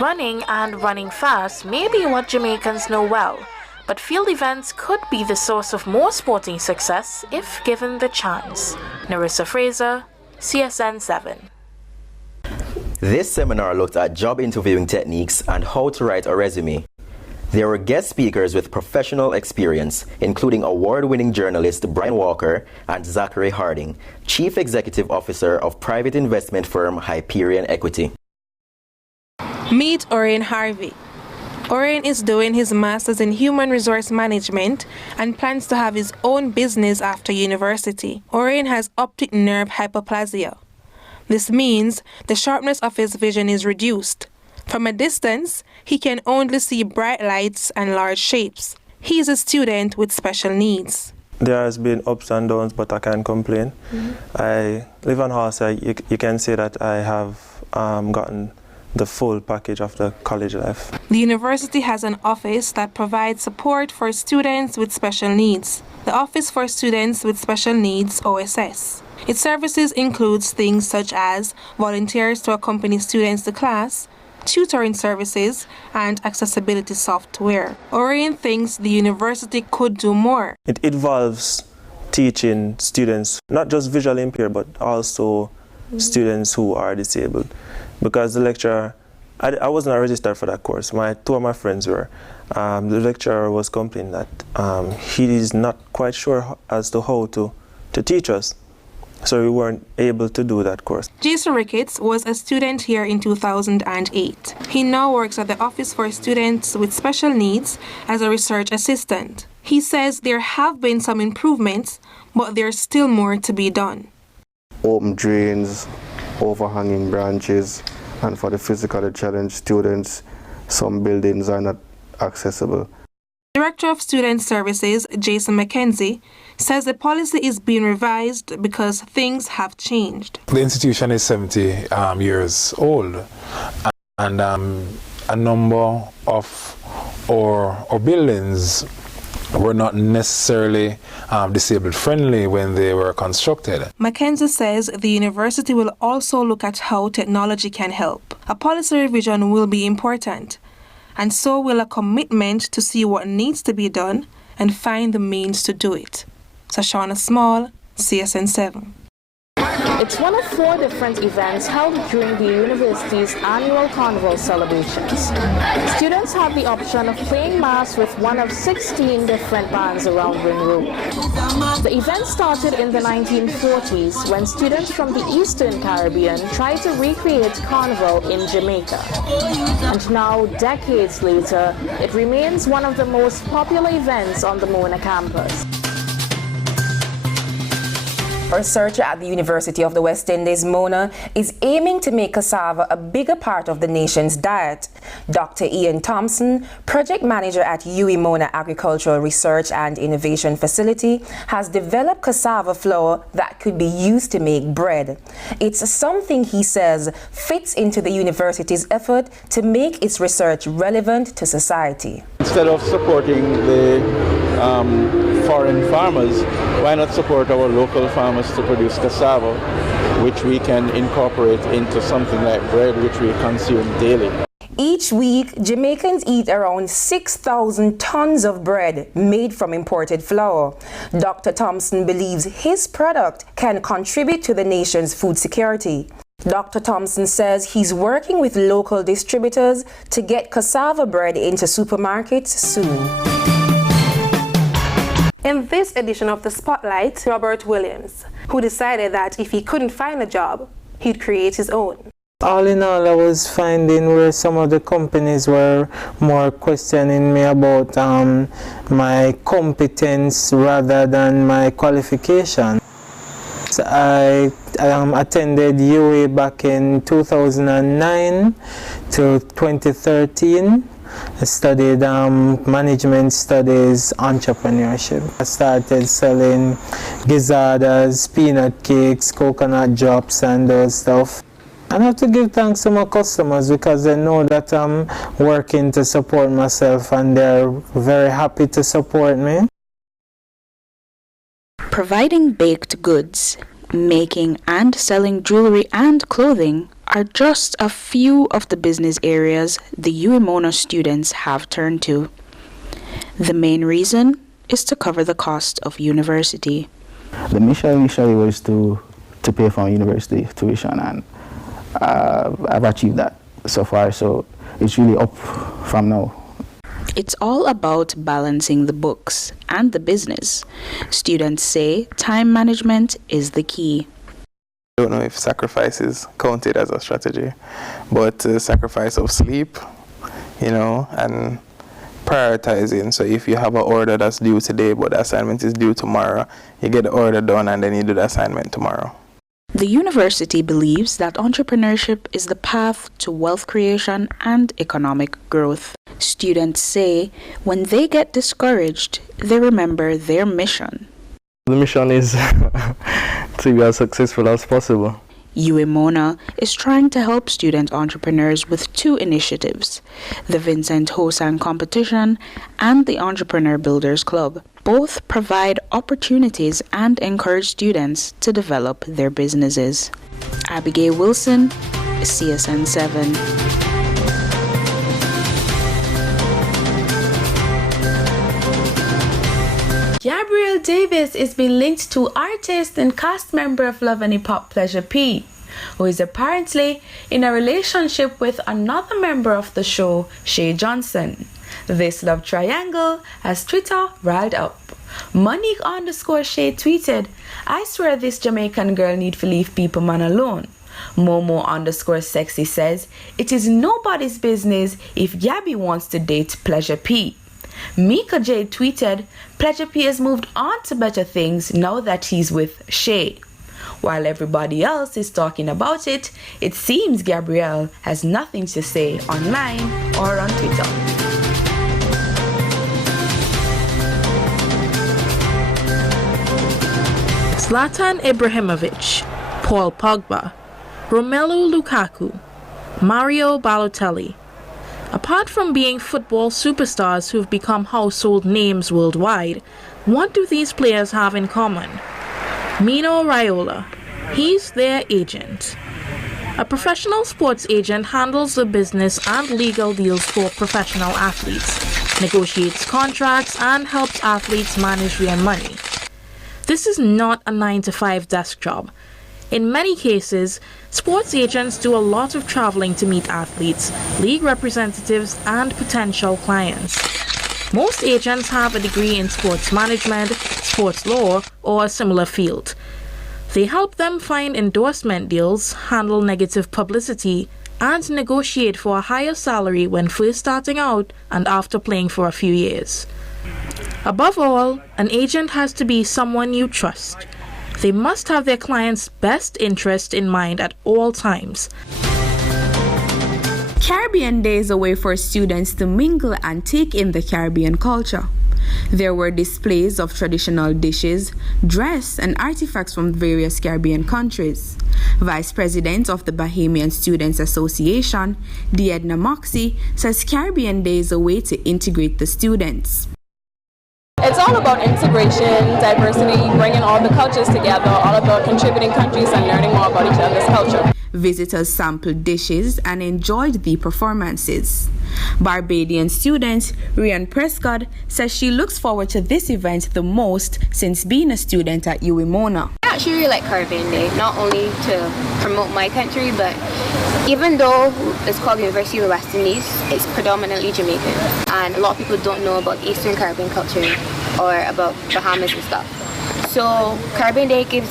Running and running fast may be what Jamaicans know well, but field events could be the source of more sporting success if given the chance. Narissa Fraser, CSN7. This seminar looked at job interviewing techniques and how to write a resume. There were guest speakers with professional experience, including award-winning journalist Brian Walker and Zachary Harding, Chief Executive Officer of private investment firm Hyperion Equity. Meet Orion Harvey. Orion is doing his master's in human resource management and plans to have his own business after university. Orion has optic nerve hyperplasia. This means the sharpness of his vision is reduced. From a distance, he can only see bright lights and large shapes. He is a student with special needs. There has been ups and downs, but I can't complain. I live on horse. You can say that I have gotten the full package of the college life. The university has an office that provides support for students with special needs. The Office for Students with Special Needs, OSS. Its services includes things such as volunteers to accompany students to class, tutoring services, and accessibility software. Orion thinks the university could do more. It involves teaching students, not just visually impaired, but also students who are disabled. Because the lecturer, I wasn't registered for that course. Two of my friends were. The lecturer was complaining that he is not quite sure as to how to teach us. So we weren't able to do that course. Jason Ricketts was a student here in 2008. He now works at the Office for Students with Special Needs as a research assistant. He says there have been some improvements, but there's still more to be done. Open drains, overhanging branches, and for the physically challenged students, some buildings are not accessible. Director of Student Services, Jason McKenzie, says the policy is being revised because things have changed. The institution is 70 years old, and a number of our buildings were not necessarily disabled friendly when they were constructed. McKenzie says the university will also look at how technology can help. A policy revision will be important, and so will a commitment to see what needs to be done and find the means to do it. Sashana Small, CSN7. It's one of 4 different events held during the university's annual carnival celebrations. Students have the option of playing mass with one of 16 different bands around Ring Road. The event started in the 1940s when students from the Eastern Caribbean tried to recreate carnival in Jamaica. And now, decades later, it remains one of the most popular events on the Mona campus. A researcher at the University of the West Indies, Mona, is aiming to make cassava a bigger part of the nation's diet. Dr. Ian Thompson, project manager at UWI Mona Agricultural Research and Innovation Facility, has developed cassava flour that could be used to make bread. It's something, he says, fits into the university's effort to make its research relevant to society. Instead of supporting the foreign farmers, why not support our local farmers to produce cassava, which we can incorporate into something like bread, which we consume daily. Each week, Jamaicans eat around 6,000 tons of bread made from imported flour. Dr. Thompson believes his product can contribute to the nation's food security. Dr. Thompson says he's working with local distributors to get cassava bread into supermarkets soon. In this edition of The Spotlight, Robert Williams, who decided that if he couldn't find a job, he'd create his own. All in all, I was finding where some of the companies were more questioning me about my competence rather than my qualification. So I attended UA back in 2009 to 2013. I studied management studies, entrepreneurship. I started selling gizadas, peanut cakes, coconut drops, and those stuff. I have to give thanks to my customers because they know that I'm working to support myself and they're very happy to support me. Providing baked goods, making and selling jewelry and clothing are just a few of the business areas the UWI-Mona students have turned to. The main reason is to cover the cost of university. The mission initially was to pay for university tuition, and I've achieved that so far, so it's really up from now. It's all about balancing the books and the business. Students say time management is the key. I don't know if sacrifice is counted as a strategy, but sacrifice of sleep, and prioritizing. So if you have an order that's due today, but the assignment is due tomorrow, you get the order done and then you do the assignment tomorrow. The university believes that entrepreneurship is the path to wealth creation and economic growth. Students say when they get discouraged, they remember their mission. The mission is to be as successful as possible. UWI-Mona is trying to help student entrepreneurs with two initiatives, the Vincent Hosan Competition and the Entrepreneur Builders Club. Both provide opportunities and encourage students to develop their businesses. Abigail Wilson, CSN7. Gabrielle Davis is being linked to artist and cast member of Love and Hip Hop Pleasure P, who is apparently in a relationship with another member of the show, Shay Johnson. This love triangle has Twitter riled up. Monique_Shay tweeted, "I swear this Jamaican girl need to leave people man alone." Momo_Sexy says, "It is nobody's business if Gabby wants to date Pleasure P." Mika J tweeted, "Pleasure P has moved on to better things now that he's with Shay." While everybody else is talking about it, it seems Gabrielle has nothing to say online or on Twitter. Zlatan Ibrahimovic, Paul Pogba, Romelu Lukaku, Mario Balotelli. Apart from being football superstars who've become household names worldwide, what do these players have in common? Mino Raiola, he's their agent. A professional sports agent handles the business and legal deals for professional athletes, negotiates contracts, and helps athletes manage their money. This is not a 9-to-5 desk job. In many cases, sports agents do a lot of traveling to meet athletes, league representatives, and potential clients. Most agents have a degree in sports management, sports law, or a similar field. They help them find endorsement deals, handle negative publicity, and negotiate for a higher salary when first starting out and after playing for a few years. Above all, an agent has to be someone you trust. They must have their client's best interest in mind at all times. Caribbean Day is a way for students to mingle and take in the Caribbean culture. There were displays of traditional dishes, dress, and artifacts from various Caribbean countries. Vice President of the Bahamian Students Association, Diedna Moxie, says Caribbean Day is a way to integrate the students. It's all about integration, diversity, bringing all the cultures together, all about contributing countries and learning more about each other's culture. Visitors sampled dishes and enjoyed the performances. Barbadian student Rhian Prescott says she looks forward to this event the most since being a student at UWI-Mona. I actually really like Caribbean Day, not only to promote my country, but even though it's called University of the West Indies, it's predominantly Jamaican. And a lot of people don't know about Eastern Caribbean culture or about Bahamas and stuff. So Caribbean Day gives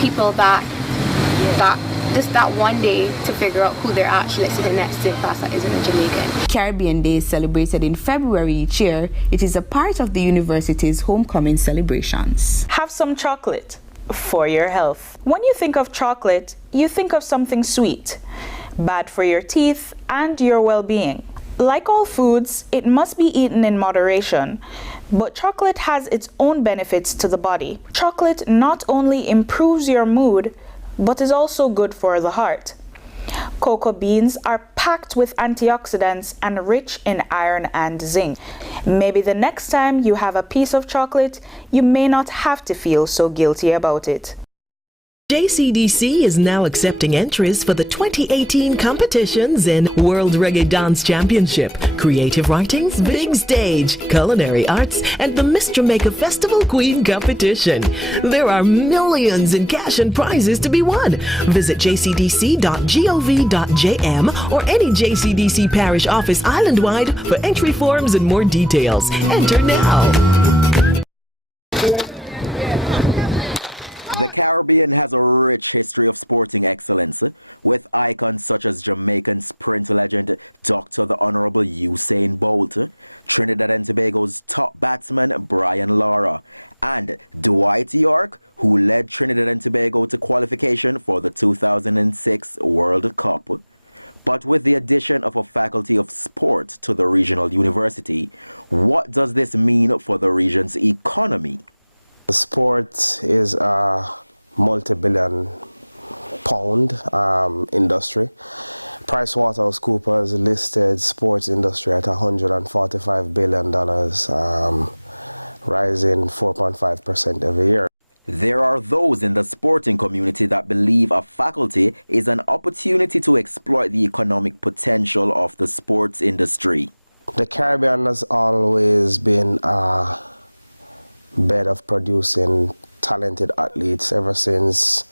people that just that one day to figure out who they're actually sitting next to in class that isn't a Jamaican. Caribbean Day is celebrated in February each year. It is a part of the university's homecoming celebrations. Have some chocolate for your health. When you think of chocolate, you think of something sweet, bad for your teeth and your well-being. Like all foods, it must be eaten in moderation, but chocolate has its own benefits to the body. Chocolate not only improves your mood, but is also good for the heart. Cocoa beans are packed with antioxidants and rich in iron and zinc. Maybe the next time you have a piece of chocolate, you may not have to feel so guilty about it. JCDC is now accepting entries for the 2018 competitions in World Reggae Dance Championship, Creative Writings, Big Stage, Culinary Arts, and the Miss Jamaica Festival Queen Competition. There are millions in cash and prizes to be won. Visit jcdc.gov.jm or any JCDC parish office island-wide for entry forms and more details. Enter now. The Caribbean has a rich history of sporting excellence, with icons such as Jamaican sprint legend Dr. the Honorable Usain Bolt, Trinidad and Tobago's top batsman Brian Lara, and Dwight York, who led Trinidad and Tobago to qualification for the 2006 World Cup. But with the addition of a faculty of sport to the regional university, what does this mean for the region's economy? The sport is a multi-billion pound industry. PricewaterhouseCoopers listed sports industry at $145 billion, rising 4.5% every year. There are those in the sporting community that believe a faculty is an opportunity to exploit the economic potential of the sports industry. The Caribbean has always been a bed of producing talented athletes ever since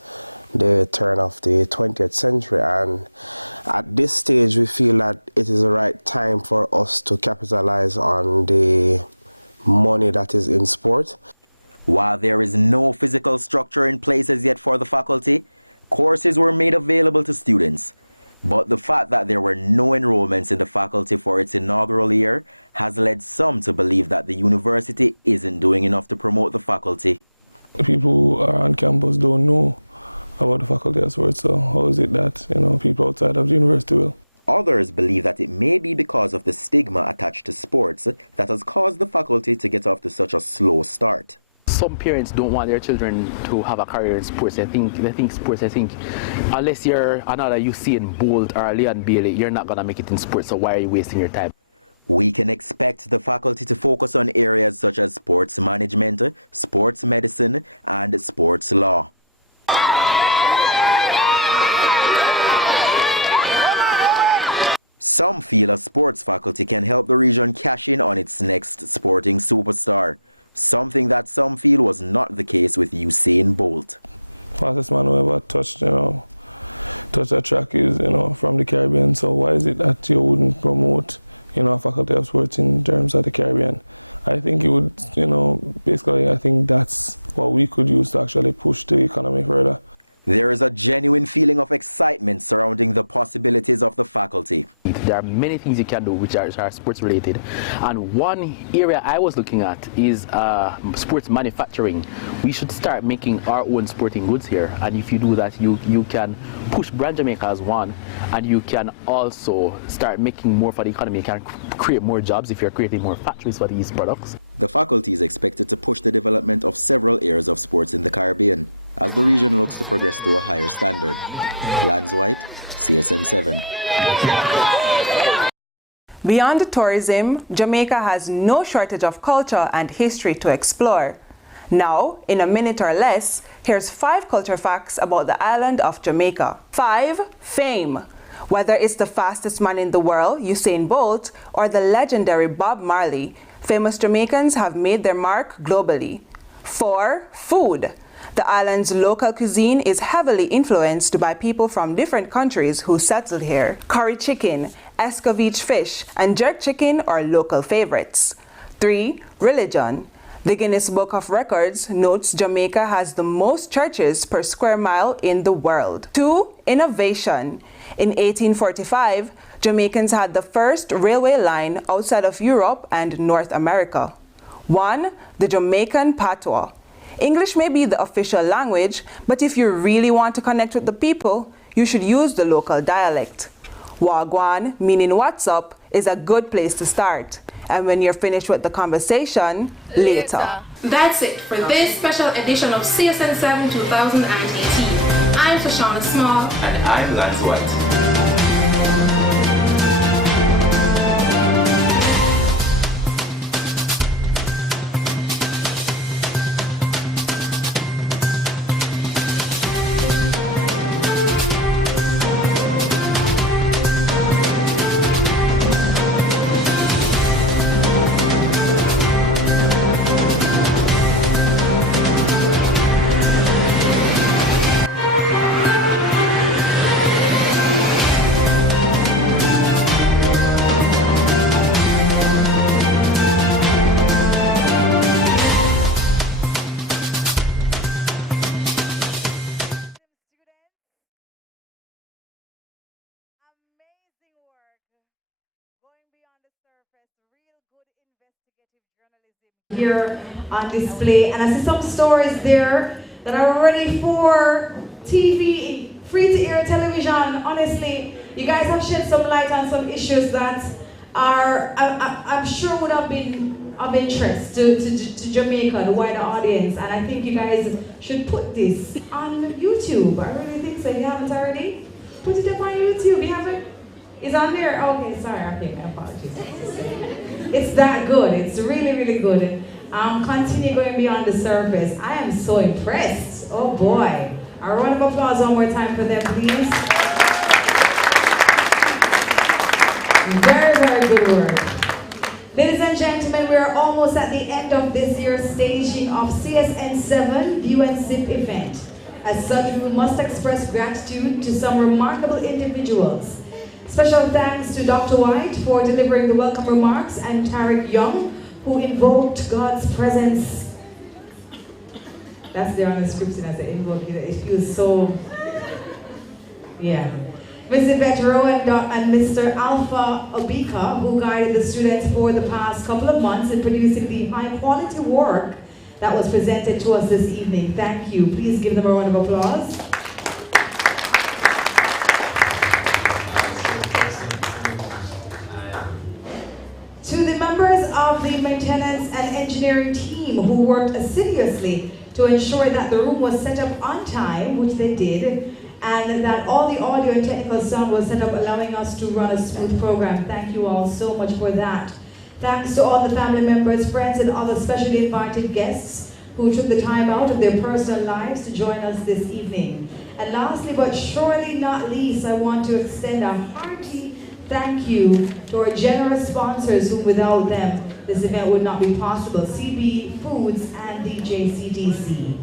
the turn of the 20th century, and at this stage we feel that it is the right time for us to capitalize on the money that is in sport. While there is no physical structure in place as yet for the faculty, courses were made available to students. But the fact that there were no enrollments in the faculty for its inaugural year has led some to believe that the university isn't doing enough to promote the faculty. People who are on campus don't know about the faculty of sports, so how is it that people outside of the university will? Others believe that it may be because of the stigma attached to sports that has caused the faculty to get off to such a slow start. Some parents don't want their children to have a career in sports. They think unless you're another Usain Bolt or Leon Bailey, you're not going to make it in sports, so why are you wasting your time? We can expect the faculty to focus on areas such as sports management, sports medicine, and sports law. Some feel a sports faculty can help the region cash in on its next sporting superstar. Something that some feel was not the case with Usain Bolt. Fastest man who ever touched that track is, from the Caribbean. So why is it that you wouldn't promote, a faculty of sports in terms of the Caribbean? I think it would, basically I think that's what we could use to actually push the economy further. There is a genuine feeling of excitement surrounding the possibilities of the faculty. There are many things you can do which are sports related, and one area I was looking at is sports manufacturing. We should start making our own sporting goods here, and if you do that, you can push Brand Jamaica as one, and you can also start making more for the economy. You can create more jobs if you're creating more factories for these products. The faculty is expected to push the development of several areas of sports in the Caribbean as the region looks to progress to a higher standard. Lance White, CSN7. Beyond tourism, Jamaica has no shortage of culture and history to explore. Now, in a minute or less, here's 5 culture facts about the island of Jamaica. 5. Fame. Whether it's the fastest man in the world, Usain Bolt, or the legendary Bob Marley, famous Jamaicans have made their mark globally. 4. Food. The island's local cuisine is heavily influenced by people from different countries who settled here. Curry chicken, escovitch fish, and jerk chicken are local favorites. 3. Religion. The Guinness Book of Records notes Jamaica has the most churches per square mile in the world. 2. Innovation. In 1845, Jamaicans had the first railway line outside of Europe and North America. 1. The Jamaican patois. English may be the official language, but if you really want to connect with the people, you should use the local dialect. Wagwan, meaning what's up, is a good place to start. And when you're finished with the conversation, later. That's it for this special edition of CSN7 2018. I'm Shoshana Small. And I'm Lance White. Here on display, and I see some stories there that are ready for TV, free-to-air television. Honestly, you guys have shed some light on some issues that are, I'm sure, would have been of interest to Jamaica, the wider audience, and I think you guys should put this on YouTube. I really think so. If you haven't already, put it up on YouTube. You haven't? It's on there? Okay, sorry. Okay, my apologies. It's that good. It's really, really good. Continue going beyond the surface. I am so impressed. Oh boy. A round of applause one more time for them, please. Very, very good work. Ladies and gentlemen, we are almost at the end of this year's staging of CSN7 View and Sip event. As such, we must express gratitude to some remarkable individuals. Special thanks to Dr. White for delivering the welcome remarks and Tariq Young, who invoked God's presence. That's there on the scripting as they invoke it. It feels so, yeah. Ms. Yvette Rowan and Mr. Alpha Obika, who guided the students for the past couple of months in producing the high quality work that was presented to us this evening. Thank you. Please give them a round of applause. To the members of the maintenance and engineering team who worked assiduously to ensure that the room was set up on time, which they did, and that all the audio and technical sound was set up, allowing us to run a smooth program. Thank you all so much for that. Thanks to all the family members, friends, and other specially invited guests who took the time out of their personal lives to join us this evening. And lastly, but surely not least, I want to extend a hearty thank you to our generous sponsors who without them this event would not be possible, CB Foods and the JCDC.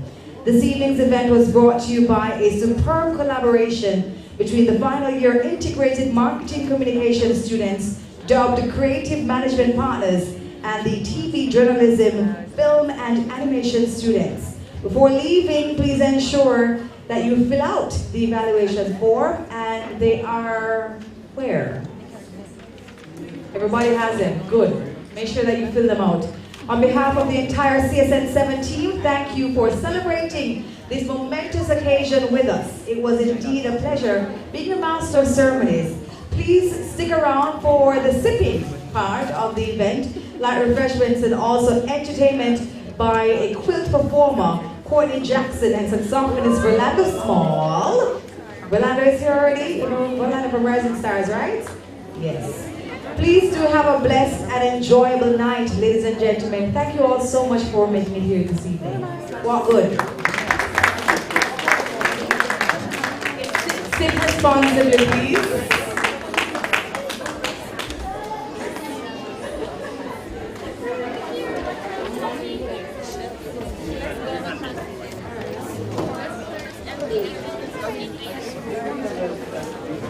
This evening's event was brought to you by a superb collaboration between the final year integrated marketing communication students dubbed Creative Management Partners and the TV journalism, film and animation students. Before leaving, please ensure that you fill out the evaluation form, and they are where? Everybody has them. Good. Make sure that you fill them out. On behalf of the entire CSN7 team, thank you for celebrating this momentous occasion with us. It was indeed a pleasure being your master of ceremonies. Please stick around for the sipping part of the event, light refreshments and also entertainment by a quilt performer, Courtney Jackson, and saxophonist Rolando Small. Rolando is here already? You know, Rolando from Rising Stars, right? Yes. Please do have a blessed and enjoyable night, ladies and gentlemen. Thank you all so much for making it here this evening. Walk good. Sip responsibly, please.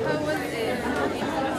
How was it?